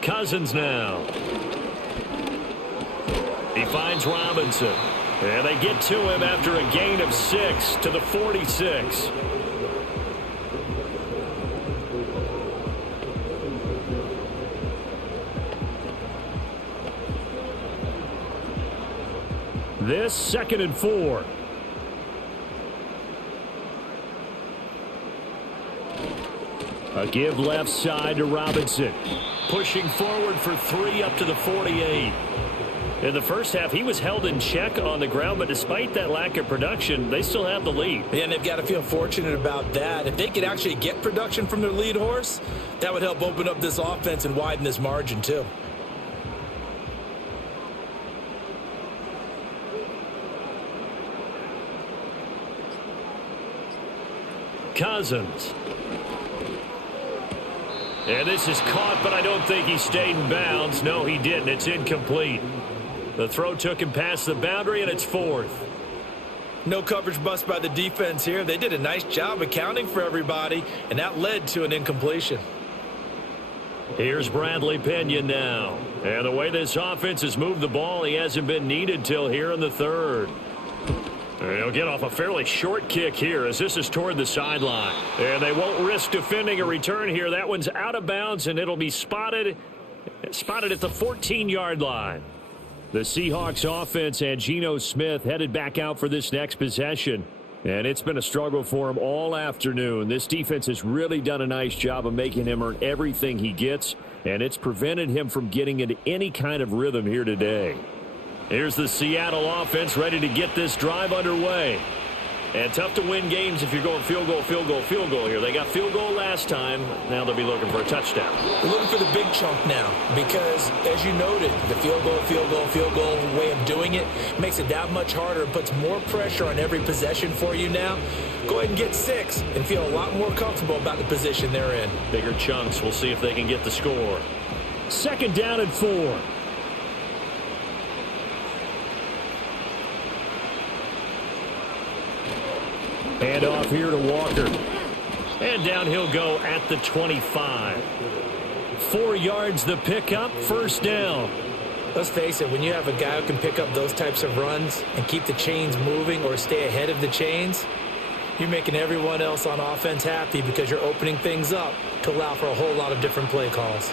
Cousins now. He finds Robinson. And they get to him after a gain of 6 to the 46. This 2nd and 4. A give left side to Robinson. Pushing forward for 3 up to the 48. In the first half, he was held in check on the ground, but despite that lack of production, they still have the lead. Yeah, and they've got to feel fortunate about that. If they could actually get production from their lead horse, that would help open up this offense and widen this margin too. Cousins. And this is caught, but I don't think he stayed in bounds. No, he didn't. It's incomplete. The throw took him past the boundary, and it's 4th. No coverage bust by the defense here. They did a nice job accounting for everybody, and that led to an incompletion. Here's Bradley Pinion now. And the way this offense has moved the ball, he hasn't been needed till here in the 3rd. He'll get off a fairly short kick here as this is toward the sideline. And they won't risk defending a return here. That one's out of bounds, and it'll be spotted at the 14-yard line. The Seahawks offense and Geno Smith headed back out for this next possession. And it's been a struggle for him all afternoon. This defense has really done a nice job of making him earn everything he gets, and it's prevented him from getting into any kind of rhythm here today. Here's the Seattle offense ready to get this drive underway. And tough to win games if you're going field goal, field goal, field goal here. They got field goal last time. Now they'll be looking for a touchdown. They're looking for the big chunk now because, as you noted, the field goal, field goal, field goal way of doing it makes it that much harder and puts more pressure on every possession for you now. Go ahead and get 6 and feel a lot more comfortable about the position they're in. Bigger chunks. We'll see if they can get the score. 2nd down and 4. And off here to Walker. And down he'll go at the 25. 4 yards the pickup, 1st down. Let's face it, when you have a guy who can pick up those types of runs and keep the chains moving or stay ahead of the chains, you're making everyone else on offense happy because you're opening things up to allow for a whole lot of different play calls.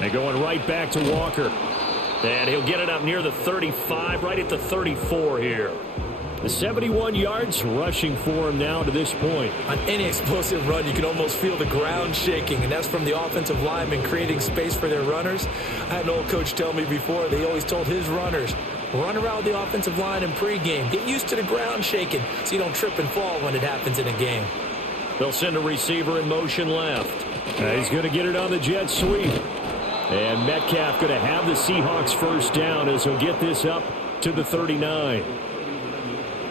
They're going right back to Walker. And he'll get it up near the 35, right at the 34 here. The 71 yards rushing for him now to this point. On any explosive run, you can almost feel the ground shaking, and that's from the offensive linemen creating space for their runners. I had an old coach tell me before, they always told his runners, run around the offensive line in pregame. Get used to the ground shaking so you don't trip and fall when it happens in a game. They'll send a receiver in motion left. He's going to get it on the jet sweep. And Metcalf going to have the Seahawks 1st down as he'll get this up to the 39.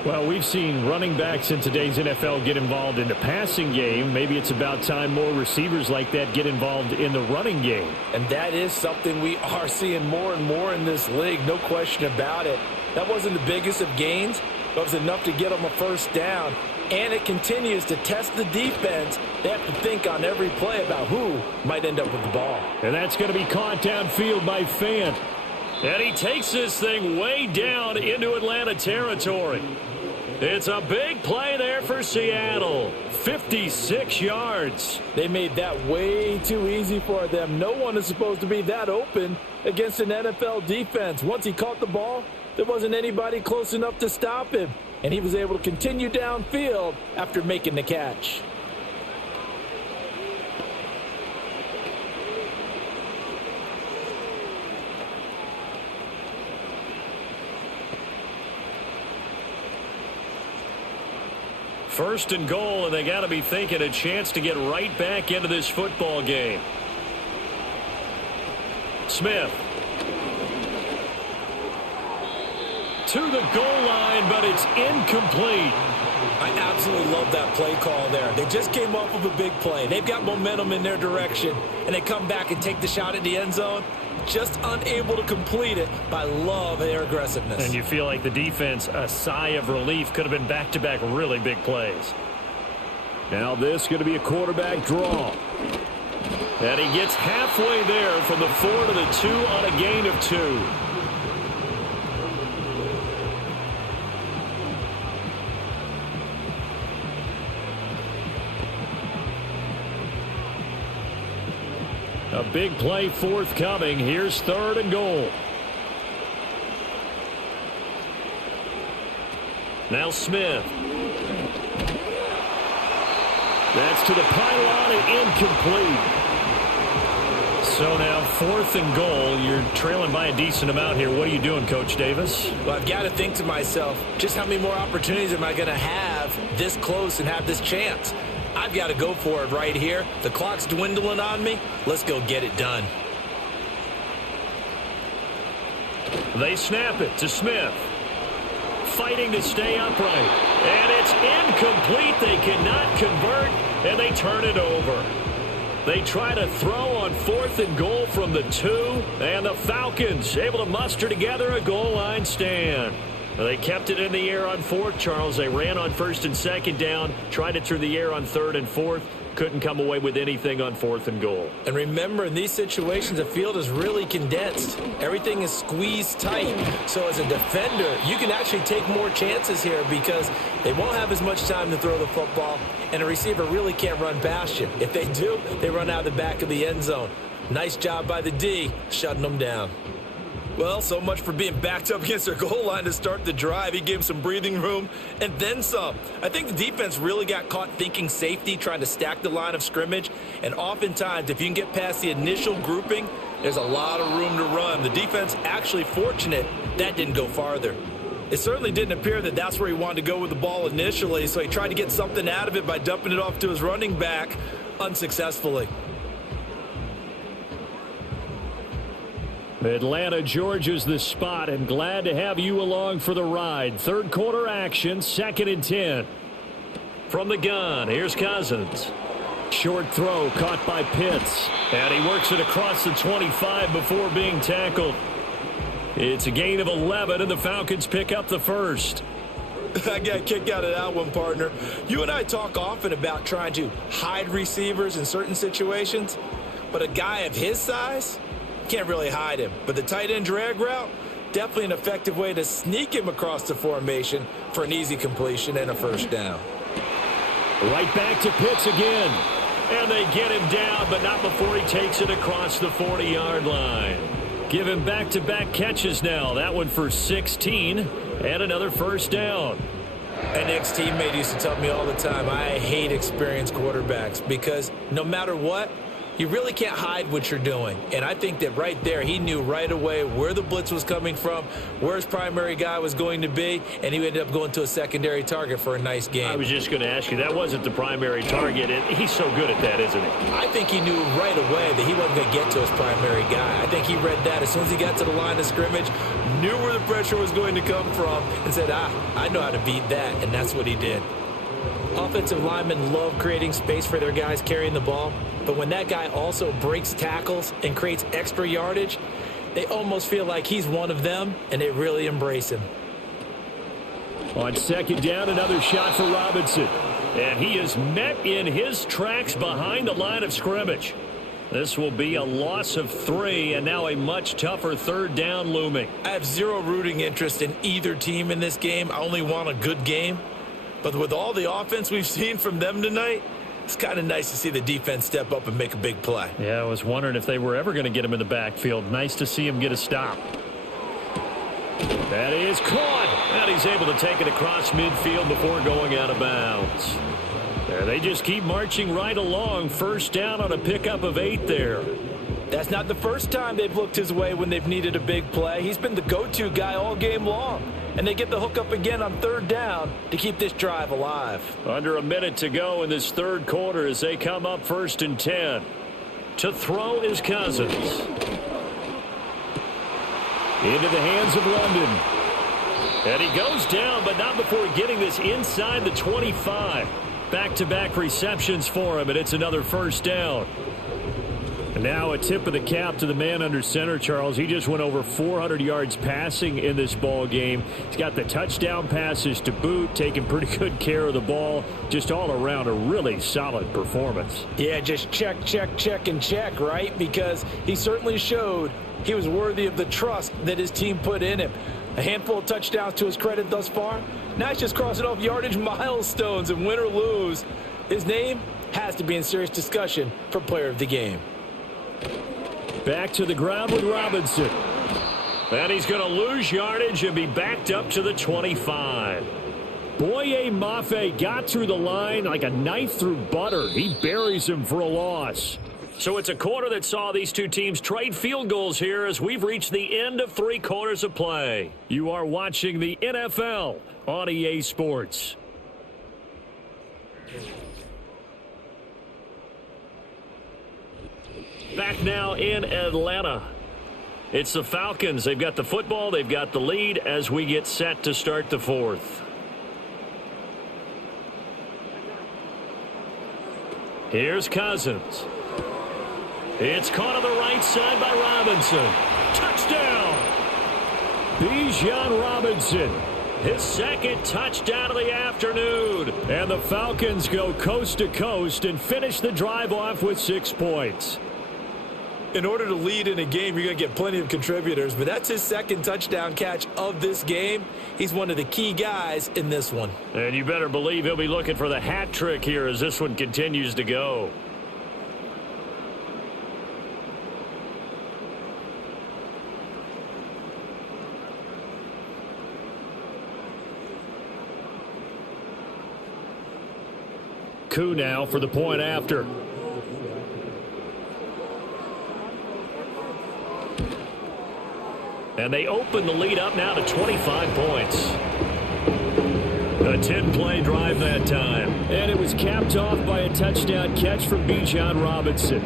Well, we've seen running backs in today's NFL get involved in the passing game. Maybe it's about time more receivers like that get involved in the running game. And that is something we are seeing more and more in this league, no question about it. That wasn't the biggest of gains, but it was enough to get them a 1st down. And it continues to test the defense. They have to think on every play about who might end up with the ball. And that's going to be caught downfield by Fant. And he takes this thing way down into Atlanta territory. It's a big play there for Seattle. 56 yards. They made that way too easy for them. No one is supposed to be that open against an NFL defense. Once he caught the ball, there wasn't anybody close enough to stop him. And he was able to continue downfield after making the catch. First and goal, and they got to be thinking a chance to get right back into this football game. Smith. To the goal line, but it's incomplete. I absolutely love that play call there. They just came off of a big play. They've got momentum in their direction, and they come back and take the shot at the end zone. Just unable to complete it, but I love their aggressiveness. And you feel like the defense, a sigh of relief, could have been back-to-back really big plays. Now this is going to be a quarterback draw. And he gets halfway there from the 4 to the 2 on a gain of 2. A big play forthcoming. Here's 3rd and goal. Now Smith. That's to the pylon and incomplete. So now 4th and goal. You're trailing by a decent amount here. What are you doing, Coach Davis? Well, I've got to think to myself, just how many more opportunities am I going to have this close and have this chance? I've got to go for it right here. The clock's dwindling on me. Let's go get it done. They snap it to Smith. Fighting to stay upright. And it's incomplete. They cannot convert, and they turn it over. They try to throw on 4th and goal from the 2, and the Falcons able to muster together a goal line stand. They kept it in the air on 4th, Charles. They ran on 1st and 2nd down, tried it through the air on 3rd and 4th. Couldn't come away with anything on 4th and goal. And remember, in these situations, the field is really condensed. Everything is squeezed tight. So as a defender, you can actually take more chances here because they won't have as much time to throw the football, and a receiver really can't run past you. If they do, they run out the back of the end zone. Nice job by the D, shutting them down. Well, so much for being backed up against their goal line to start the drive. He gave him some breathing room and then some. I think the defense really got caught thinking safety, trying to stack the line of scrimmage. And oftentimes, if you can get past the initial grouping, there's a lot of room to run. The defense actually fortunate that didn't go farther. It certainly didn't appear that that's where he wanted to go with the ball initially, so he tried to get something out of it by dumping it off to his running back unsuccessfully. Atlanta, Georgia's the spot, and glad to have you along for the ride. Third quarter action, 2nd and 10. From the gun, here's Cousins. Short throw caught by Pitts, and he works it across the 25 before being tackled. It's a gain of 11, and the Falcons pick up the first. I got a kick out of that one, partner. You and I talk often about trying to hide receivers in certain situations, but a guy of his size can't really hide him. But the tight end drag route, definitely an effective way to sneak him across the formation for an easy completion and a first down. Right back to Pitts again. And they get him down, but not before he takes it across the 40-yard line. Give him back-to-back catches now. That one for 16 and another first down. An ex-teammate used to tell me all the time, I hate experienced quarterbacks because no matter what, you really can't hide what you're doing. And I think that right there, he knew right away where the blitz was coming from, where his primary guy was going to be, and he ended up going to a secondary target for a nice game. I was just going to ask you, that wasn't the primary target, and he's so good at that, isn't he? I think he knew right away that he wasn't going to get to his primary guy. I think he read that as soon as he got to the line of scrimmage, knew where the pressure was going to come from, and said, I know how to beat that, and that's what he did. Offensive linemen love creating space for their guys carrying the ball, but when that guy also breaks tackles and creates extra yardage, they almost feel like he's one of them, and they really embrace him. On 2nd down, another shot for Robinson. And he is met in his tracks behind the line of scrimmage. This will be a loss of 3, and now a much tougher 3rd down looming. I have zero rooting interest in either team in this game. I only want a good game. But with all the offense we've seen from them tonight, it's kind of nice to see the defense step up and make a big play. Yeah, I was wondering if they were ever going to get him in the backfield. Nice to see him get a stop. That is caught. And he's able to take it across midfield before going out of bounds. There, they just keep marching right along. First down on a pickup of 8 there. That's not the first time they've looked his way when they've needed a big play. He's been the go-to guy all game long. And they get the hook up again on 3rd down to keep this drive alive. Under a minute to go in this 3rd quarter as they come up 1st and 10. To throw is Cousins. Into the hands of London. And he goes down, but not before getting this inside the 25. Back-to-back receptions for him, and it's another first down. And now a tip of the cap to the man under center, Charles. He just went over 400 yards passing in this ball game. He's got the touchdown passes to boot, taking pretty good care of the ball. Just all around a really solid performance. Yeah, just check, and check, right? Because he certainly showed he was worthy of the trust that his team put in him. A handful of touchdowns to his credit thus far. Now he's just crossing off yardage milestones, and win or lose, his name has to be in serious discussion for player of the game. Back to the ground with Robinson. And he's going to lose yardage and be backed up to the 25. Boye Mafe got through the line like a knife through butter. He buries him for a loss. So it's a quarter that saw these two teams trade field goals here as we've reached the end of 3 quarters of play. You are watching the NFL on EA Sports. Back now in Atlanta. It's the Falcons. They've got the football. They've got the lead as we get set to start the 4th. Here's Cousins. It's caught on the right side by Robinson. Touchdown! Bijan Robinson. His 2nd touchdown of the afternoon. And the Falcons go coast to coast and finish the drive off with 6 points. In order to lead in a game, you're going to get plenty of contributors, but that's his 2nd touchdown catch of this game. He's one of the key guys in this one. And you better believe he'll be looking for the hat trick here as this one continues to go. Koo now for the point after. And they open the lead up now to 25 points. A 10-play drive that time. And it was capped off by a touchdown catch from Bijan Robinson.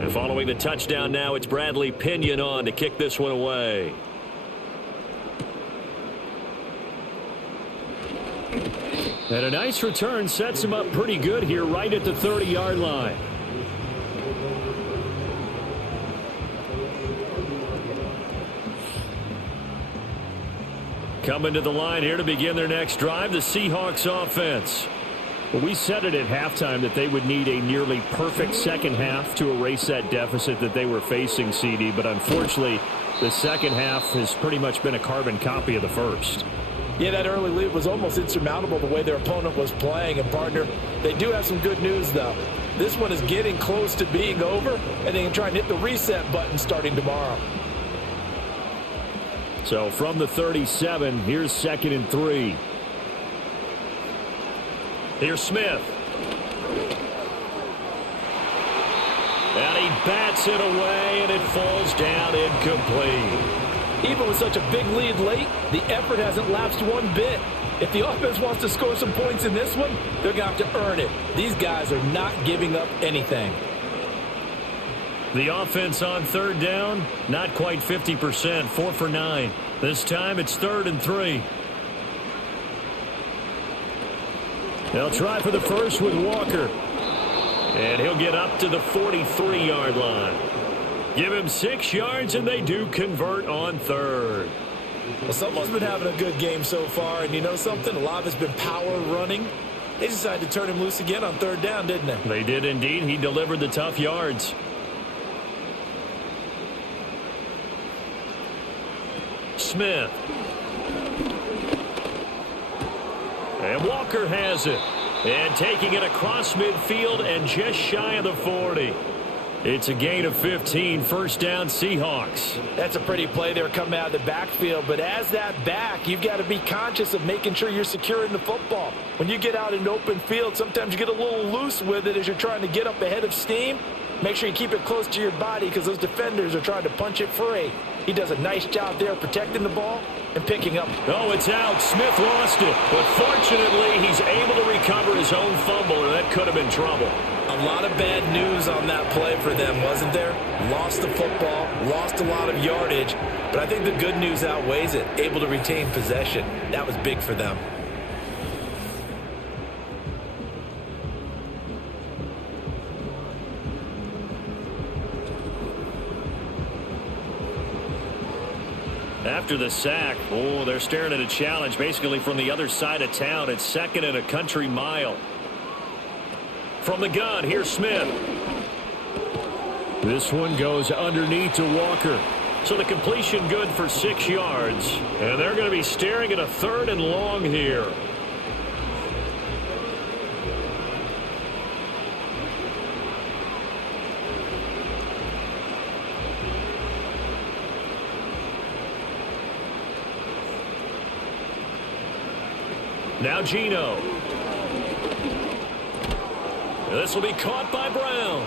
And following the touchdown now, it's Bradley Pinion on to kick this one away. And a nice return sets him up pretty good here right at the 30-yard line. Coming to the line here to begin their next drive, the Seahawks offense. Well, we said it at halftime that they would need a nearly perfect second half to erase that deficit that they were facing, CD. But unfortunately, the second half has pretty much been a carbon copy of the first. Yeah, that early lead was almost insurmountable the way their opponent was playing. And, partner, they do have some good news, though. This one is getting close to being over, and they can try and hit the reset button starting tomorrow. So from the 37, here's 2nd and 3. Here's Smith. And he bats it away, and it falls down incomplete. Even with such a big lead late, the effort hasn't lapsed one bit. If the offense wants to score some points in this one, they're going to have to earn it. These guys are not giving up anything. The offense on 3rd down, not quite 50%, 4 for 9. This time it's 3rd and 3. They'll try for the first with Walker. And he'll get up to the 43-yard line. Give him 6 yards, and they do convert on 3rd. Well, someone's been having a good game so far, and you know something? A lot of it's been power running. They decided to turn him loose again on 3rd down, didn't they? They did indeed. He delivered the tough yards. Smith. And Walker has it. And taking it across midfield and just shy of the 40. It's a gain of 15, 1st down Seahawks. That's a pretty play there coming out of the backfield, but as that back, you've got to be conscious of making sure you're securing the football. When you get out in open field, sometimes you get a little loose with it as you're trying to get up ahead of steam. Make sure you keep it close to your body because those defenders are trying to punch it free. He does a nice job there protecting the ball and picking up. Oh, it's out. Smith lost it, but fortunately he's able to recover his own fumble, or that could have been trouble. A lot of bad news on that play for them, wasn't there? Lost the football, lost a lot of yardage, but I think the good news outweighs it. Able to retain possession. That was big for them. After the sack, oh, they're staring at a challenge basically from the other side of town. It's 2nd and a country mile. From the gun, here's Smith. This one goes underneath to Walker. So the completion good for 6 yards. And they're going to be staring at a 3rd and long here. Now Geno. This will be caught by Brown.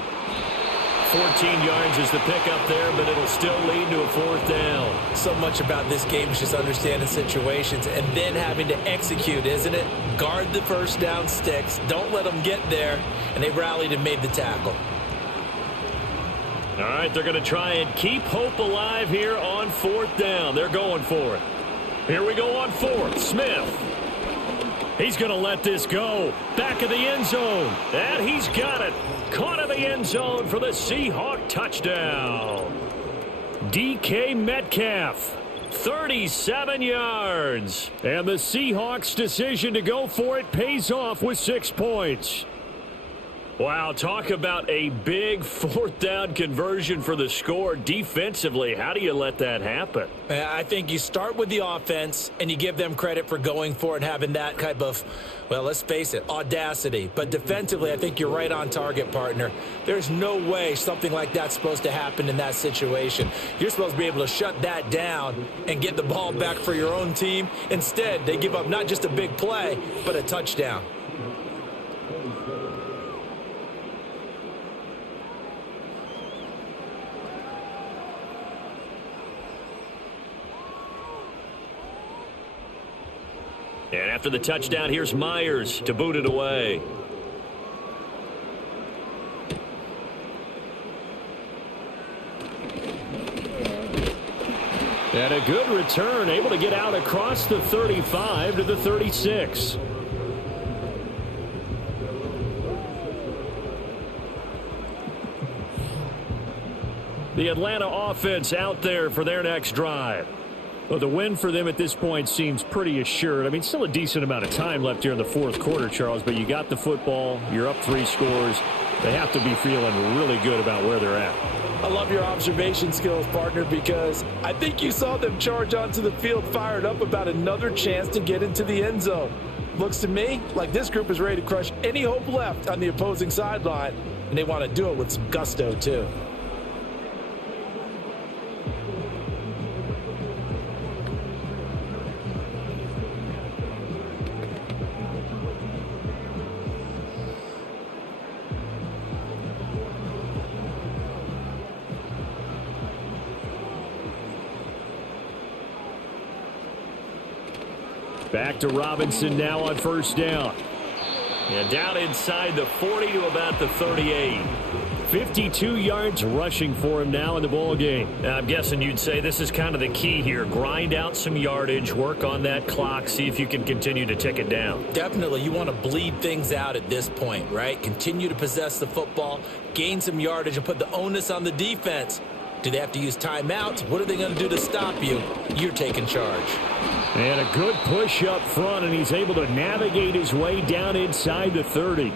14 yards is the pickup there, but it'll still lead to a 4th down. So much about this game is just understanding situations and then having to execute, isn't it? Guard the 1st down sticks. Don't let them get there. And they rallied and made the tackle. All right, they're going to try and keep hope alive here on 4th down. They're going for it. Here we go on 4th. Smith. He's going to let this go. Back of the end zone. And he's got it. Caught in the end zone for the Seahawk touchdown. DK Metcalf. 37 yards. And the Seahawks' decision to go for it pays off with 6 points. Wow, talk about a big fourth down conversion for the score. Defensively, how do you let that happen? I think you start with the offense and you give them credit for going for it and having that type of, well, let's face it, audacity. But defensively, I think you're right on target, partner. There's no way something like that's supposed to happen in that situation. You're supposed to be able to shut that down and get the ball back for your own team. Instead, they give up not just a big play, but a touchdown. And after the touchdown, here's Myers to boot it away. And a good return, able to get out across the 35 to the 36. The Atlanta offense out there for their next drive. Well, the win for them at this point seems pretty assured. I mean, still a decent amount of time left here in the fourth quarter, Charles, but you got the football. You're up 3 scores. They have to be feeling really good about where they're at. I love your observation skills, partner, because I think you saw them charge onto the field fired up about another chance to get into the end zone. Looks to me like this group is ready to crush any hope left on the opposing sideline, and they want to do it with some gusto, too. Back to Robinson now on first down. And down inside the 40 to about the 38. 52 yards rushing for him now in the ball game. I'm guessing you'd say this is kind of the key here. Grind out some yardage, work on that clock, see if you can continue to tick it down. Definitely. You want to bleed things out at this point, right? Continue to possess the football, gain some yardage, and put the onus on the defense. Do they have to use timeouts? What are they going to do to stop you? You're taking charge. And a good push up front, and he's able to navigate his way down inside the 30.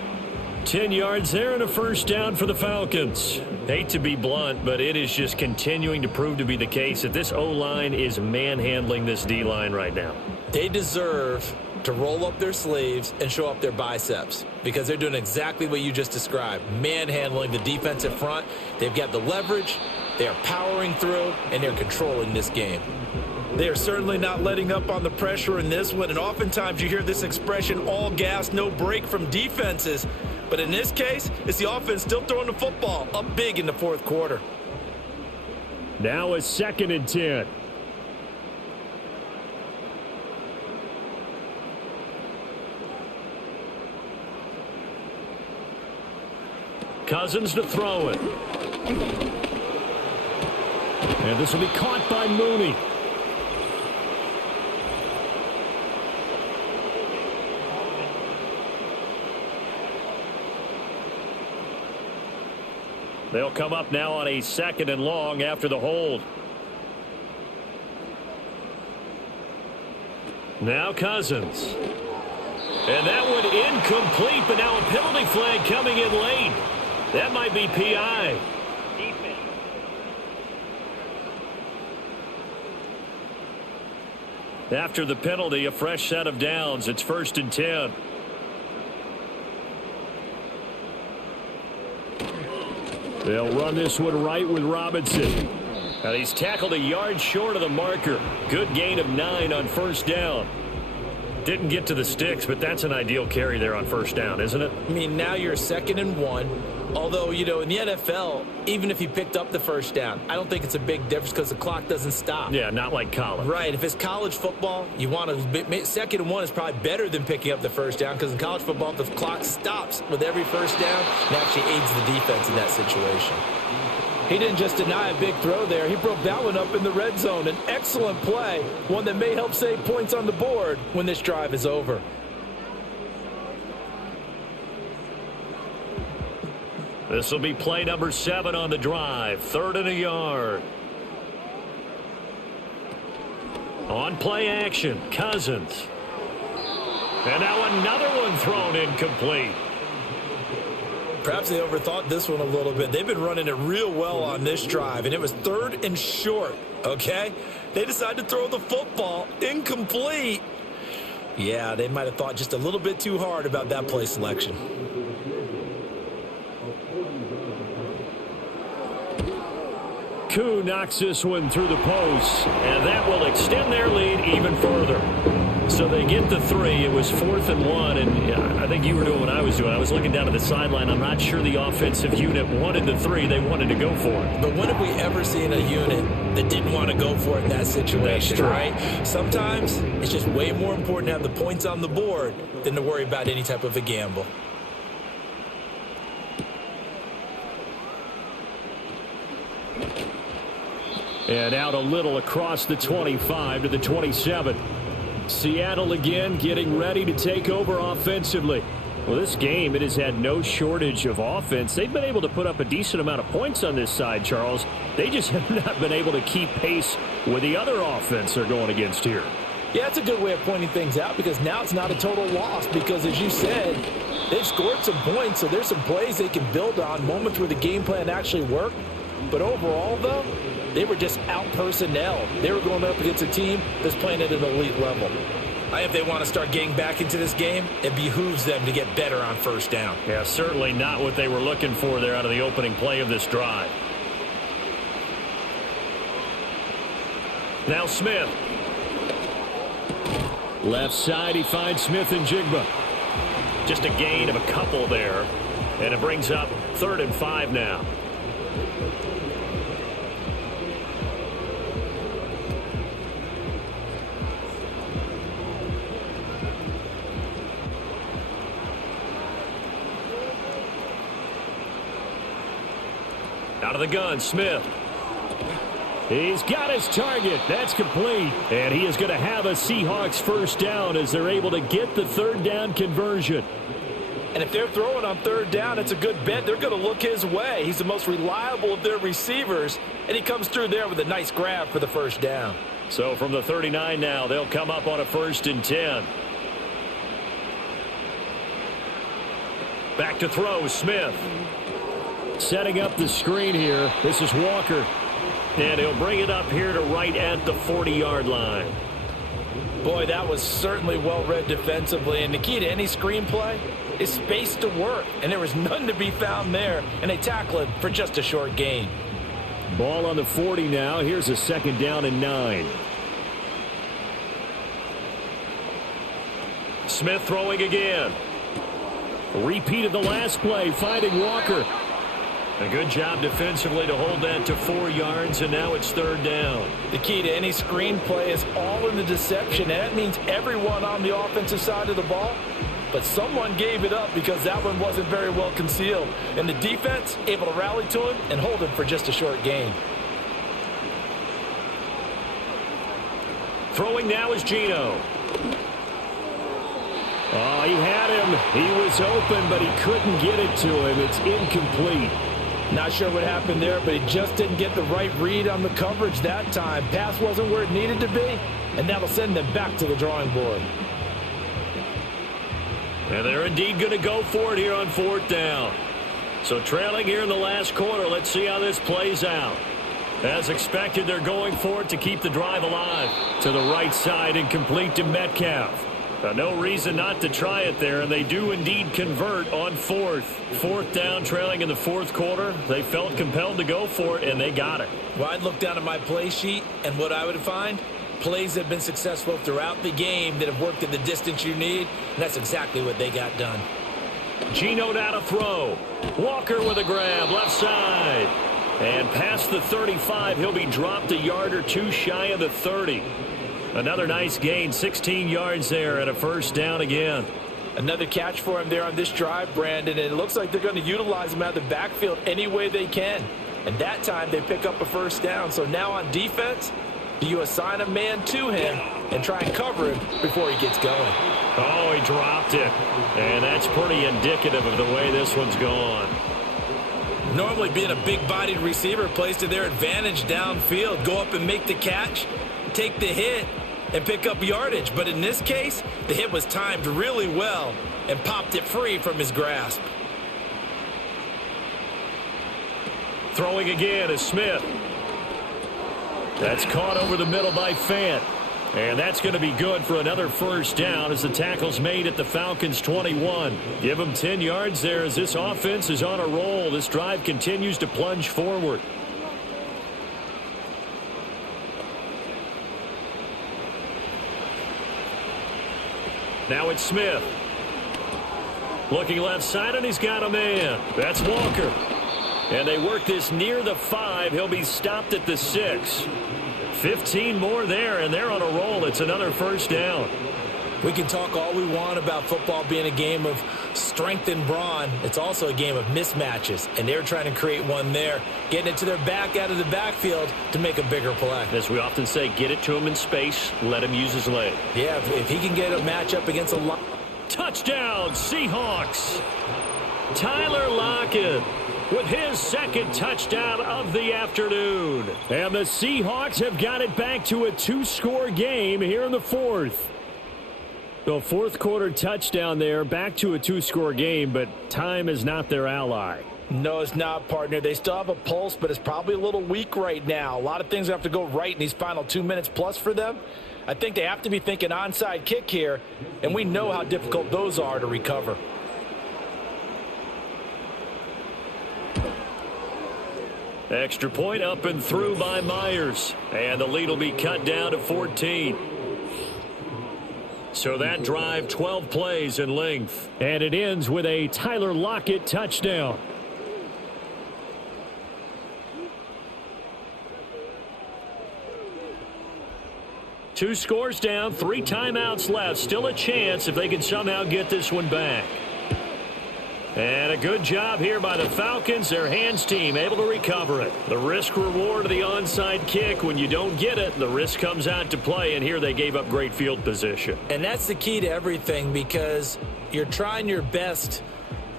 10 yards there and a first down for the Falcons. Hate to be blunt, but it is just continuing to prove to be the case that this O-line is manhandling this D-line right now. They deserve to roll up their sleeves and show up their biceps because they're doing exactly what you just described, manhandling the defensive front. They've got the leverage, they are powering through, and they're controlling this game. They are certainly not letting up on the pressure in this one, and oftentimes you hear this expression, all gas, no break from defenses. But in this case, it's the offense still throwing the football up big in the fourth quarter. Now a 2nd and 10. Cousins to throw it. And this will be caught by Mooney. They'll come up now on a 2nd and long after the hold. Now Cousins. And that one incomplete, but now a penalty flag coming in late. That might be PI. After the penalty, a fresh set of downs. It's 1st and 10. They'll run this one right with Robinson. And he's tackled a yard short of the marker. Good gain of 9 on first down. Didn't get to the sticks, but that's an ideal carry there on first down, isn't it? I mean, now you're 2nd and 1. Although, you know, in the NFL, even if you picked up the first down, I don't think it's a big difference because the clock doesn't stop. Yeah, not like college. Right. If it's college football, you want to 2nd and 1 is probably better than picking up the first down because in college football, the clock stops with every first down and actually aids the defense in that situation. He didn't just deny a big throw there. He broke that one up in the red zone. An excellent play, one that may help save points on the board when this drive is over. This will be play number 7 on the drive. 3rd and a yard. On play action, Cousins. And now another one thrown incomplete. Perhaps they overthought this one a little bit. They've been running it real well on this drive, and it was 3rd and short, okay? They decided to throw the football incomplete. Yeah, they might have thought just a little bit too hard about that play selection. Koo knocks this one through the post, and that will extend their lead even further. So they get the 3. It was 4th and 1, and I think you were doing what I was doing. I was looking down at the sideline. I'm not sure the offensive unit wanted the 3. They wanted to go for it. But when have we ever seen a unit that didn't want to go for it in that situation, right? Sometimes it's just way more important to have the points on the board than to worry about any type of a gamble. And out a little across the 25 to the 27. Seattle again getting ready to take over offensively. Well, this game, it has had no shortage of offense. They've been able to put up a decent amount of points on this side, Charles. They just have not been able to keep pace with the other offense they're going against here. Yeah, that's a good way of pointing things out because now it's not a total loss because, as you said, they've scored some points, so there's some plays they can build on, moments where the game plan actually worked. But overall, though, they were just out-personnel. They were going up against a team that's playing at an elite level. If they want to start getting back into this game, it behooves them to get better on 1st down. Yeah, certainly not what they were looking for there out of the opening play of this drive. Now Smith. Left side, he finds Smith and Jigba. Just a gain of a couple there. And it brings up 3rd and 5 now. Out of the gun, Smith. He's got his target. That's complete. And he is going to have a Seahawks 1st down as they're able to get the 3rd down conversion. And if they're throwing on 3rd down, it's a good bet. They're going to look his way. He's the most reliable of their receivers, and he comes through there with a nice grab for the 1st down. So from the 39 now, they'll come up on a 1st and 10. Back to throw, Smith. Setting up the screen here. This is Walker. And he'll bring it up here to right at the 40-yard line. Boy, that was certainly well-read defensively. And the key to any screenplay is space to work. And there was none to be found there. And they tackle it for just a short gain. Ball on the 40 now. Here's a 2nd down and 9. Smith throwing again. Repeat of the last play, finding Walker. A good job defensively to hold that to 4 yards, and now it's 3rd down. The key to any screenplay is all in the deception, and that means everyone on the offensive side of the ball. But someone gave it up because that one wasn't very well concealed. And the defense able to rally to him and hold him for just a short gain. Throwing now is Geno. Oh, he had him. He was open, but he couldn't get it to him. It's incomplete. Not sure what happened there, but he just didn't get the right read on the coverage that time. Pass wasn't where it needed to be, and that'll send them back to the drawing board. And they're indeed going to go for it here on 4th down. So trailing here in the last quarter, let's see how this plays out. As expected, they're going for it to keep the drive alive. To the right side and complete to Metcalf. No reason not to try it there, and they do indeed convert on 4th. 4th down, trailing in the 4th quarter. They felt compelled to go for it, and they got it. Well, I'd look down at my play sheet, and what I would find, plays that have been successful throughout the game that have worked at the distance you need, and that's exactly what they got done. Geno now to throw. Walker with a grab, left side. And past the 35, he'll be dropped a yard or two shy of the 30. Another nice gain, 16 yards there, and a 1st down again. Another catch for him there on this drive, Brandon, and it looks like they're going to utilize him out of the backfield any way they can. And that time they pick up a 1st down. So now on defense, do you assign a man to him and try and cover him before he gets going? Oh, he dropped it. And that's pretty indicative of the way this one's gone. Normally being a big-bodied receiver plays to their advantage downfield. Go up and make the catch, take the hit, and pick up yardage. But in this case, the hit was timed really well and popped it free from his grasp. Throwing again is Smith. That's caught over the middle by Fant. And that's going to be good for another first down as the tackle's made at the Falcons' 21. Give them 10 yards there as this offense is on a roll. This drive continues to plunge forward. Now it's Smith. Looking left side, and he's got a man. That's Walker. And they work this near the 5. He'll be stopped at the 6. 15 more there, and they're on a roll. It's another first down. We can talk all we want about football being a game of strength and brawn. It's also a game of mismatches, and they're trying to create one there, getting it to their back out of the backfield to make a bigger play. As we often say, get it to him in space, let him use his leg. Yeah, if he can get a matchup against a line. Touchdown, Seahawks. Tyler Lockett with his second touchdown of the afternoon. And the Seahawks have got it back to a 2-score game here in the fourth. The fourth quarter touchdown there, back to a 2-score game, but time is not their ally. No, it's not, partner. They still have a pulse, but it's probably a little weak right now. A lot of things have to go right in these final 2 minutes plus for them. I think they have to be thinking onside kick here, and we know how difficult those are to recover. Extra point up and through by Myers. And the lead will be cut down to 14. So that drive, 12 plays in length. And it ends with a Tyler Lockett touchdown. Two scores down, 3 timeouts left. Still a chance if they can somehow get this one back. And a good job here by the Falcons, their hands team, able to recover it. The risk-reward of the onside kick, when you don't get it, the risk comes out to play, and here they gave up great field position. And that's the key to everything, because you're trying your best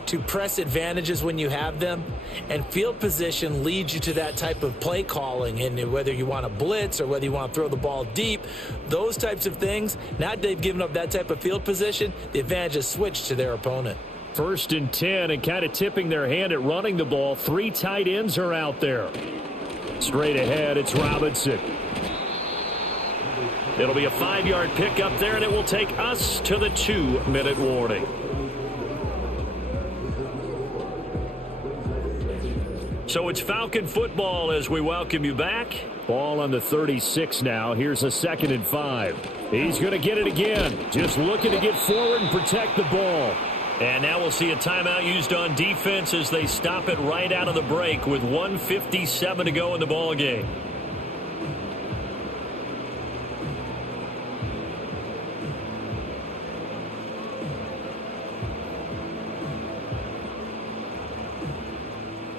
to press advantages when you have them, and field position leads you to that type of play calling, and whether you want to blitz or whether you want to throw the ball deep, those types of things, now that they've given up that type of field position, the advantage is switched to their opponent. 1st and 10, and kind of tipping their hand at running the ball. 3 tight ends are out there. Straight ahead, it's Robinson. It'll be a 5-yard pickup there, and it will take us to the 2-minute warning. So it's Falcon football as we welcome you back. Ball on the 36 now. Here's a 2nd and 5. He's going to get it again. Just looking to get forward and protect the ball. And now we'll see a timeout used on defense as they stop it right out of the break with 1:57 to go in the ball game.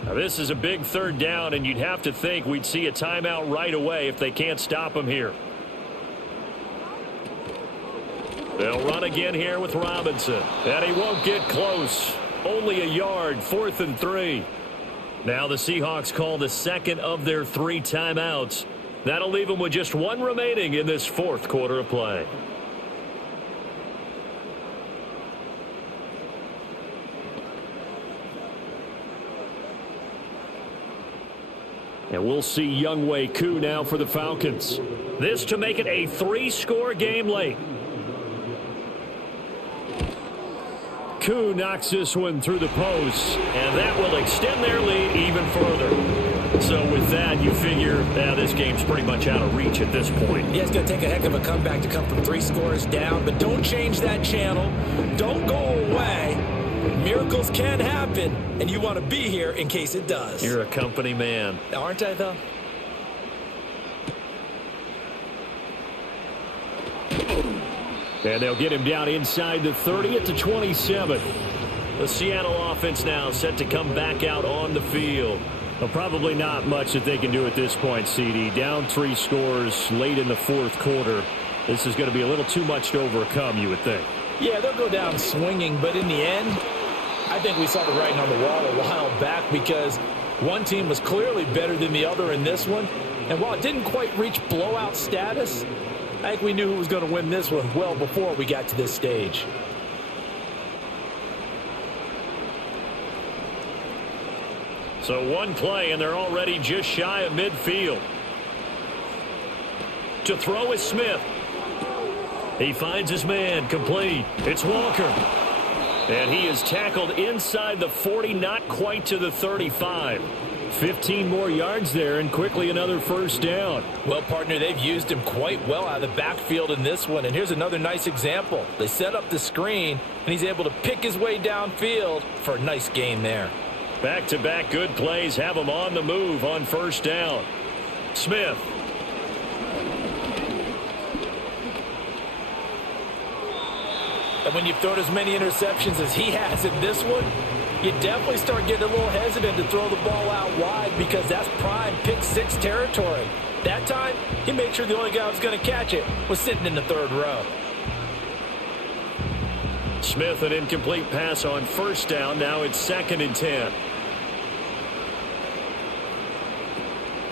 Now this is a big 3rd down, and you'd have to think we'd see a timeout right away if they can't stop him here. They'll run again here with Robinson. And he won't get close. Only a yard, 4th and 3. Now the Seahawks call the 2nd of their 3 timeouts. That'll leave them with just 1 remaining in this 4th quarter of play. And we'll see Younghoe Koo now for the Falcons. This to make it a 3-score game late. Koo knocks this one through the post, and that will extend their lead even further. So with that, you figure this game's pretty much out of reach at this point. Yeah, it's going to take a heck of a comeback to come from 3 scores down, but don't change that channel. Don't go away. Miracles can happen, and you want to be here in case it does. You're a company man. Aren't I, though? And they'll get him down inside the 30 at the 27. The Seattle offense now set to come back out on the field. Well, probably not much that they can do at this point, CD. Down 3 scores late in the 4th quarter. This is going to be a little too much to overcome, you would think. Yeah, they'll go down swinging, but in the end, I think we saw the writing on the wall a while back because one team was clearly better than the other in this one. And while it didn't quite reach blowout status, I think we knew who was going to win this one well before we got to this stage. So one play, and they're already just shy of midfield. To throw is Smith. He finds his man, complete. It's Walker. And he is tackled inside the 40, not quite to the 35. 15 more yards there, and quickly another first down. Well, partner, they've used him quite well out of the backfield in this one. And here's another nice example. They set up the screen, and he's able to pick his way downfield for a nice gain there. Back-to-back good plays have him on the move on first down. Smith. And when you've thrown as many interceptions as he has in this one, you definitely start getting a little hesitant to throw the ball out wide because that's prime pick six territory. That time, he made sure the only guy who was going to catch it was sitting in the third row. Smith, an incomplete pass on first down. Now it's 2nd and 10.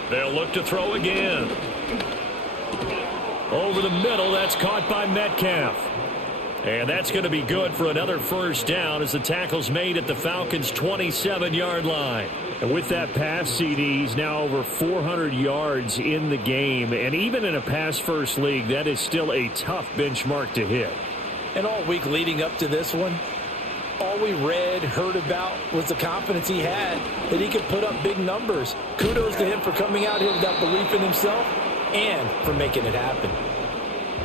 They'll look to throw again. Over the middle, that's caught by Metcalf. And that's going to be good for another first down as the tackle's made at the Falcons' 27-yard line. And with that pass, CD, he's now over 400 yards in the game. And even in a pass-first league, that is still a tough benchmark to hit. And all week leading up to this one, all we read, heard about was the confidence he had that he could put up big numbers. Kudos to him for coming out here with that belief in himself and for making it happen.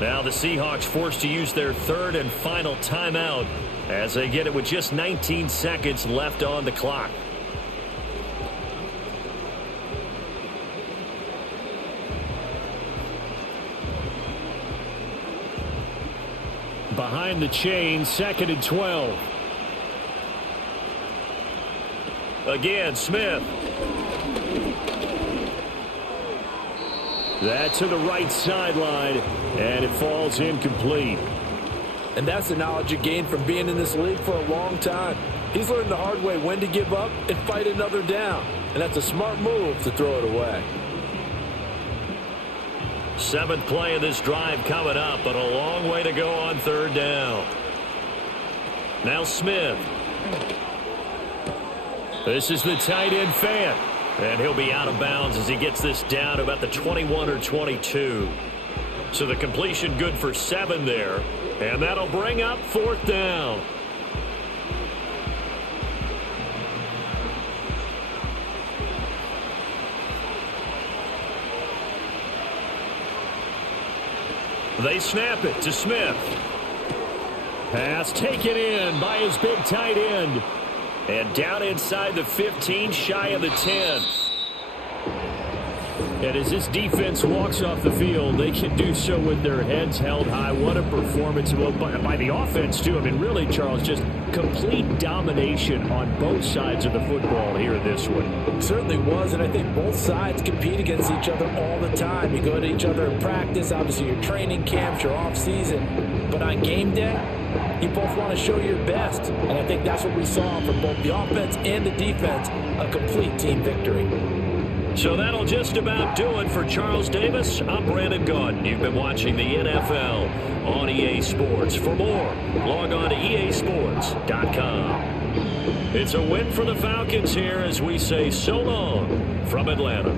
Now the Seahawks forced to use their third and final timeout as they get it with just 19 seconds left on the clock. Behind the chain, 2nd and 12. Again, Smith. That to the right sideline, and it falls incomplete. And that's the knowledge you gain from being in this league for a long time. He's learned the hard way when to give up and fight another down. And that's a smart move to throw it away. 7th play of this drive coming up, but a long way to go on third down. Now Smith. This is the tight end Fant. And he'll be out of bounds as he gets this down about the 21 or 22. So the completion good for 7 there. And that'll bring up 4th down. They snap it to Smith. Pass taken in by his big tight end. And down inside the 15, shy of the 10. And as this defense walks off the field, they can do so with their heads held high. What a performance by the offense, too. I mean, really, Charles, just complete domination on both sides of the football here in this one. It certainly was, and I think both sides compete against each other all the time. You go to each other in practice, obviously your training camps, your off-season. But on game day, you both want to show your best. And I think that's what we saw from both the offense and the defense, a complete team victory. So that'll just about do it for Charles Davis. I'm Brandon Gaudin. You've been watching the NFL on EA Sports. For more, log on to easports.com. It's a win for the Falcons here as we say so long from Atlanta.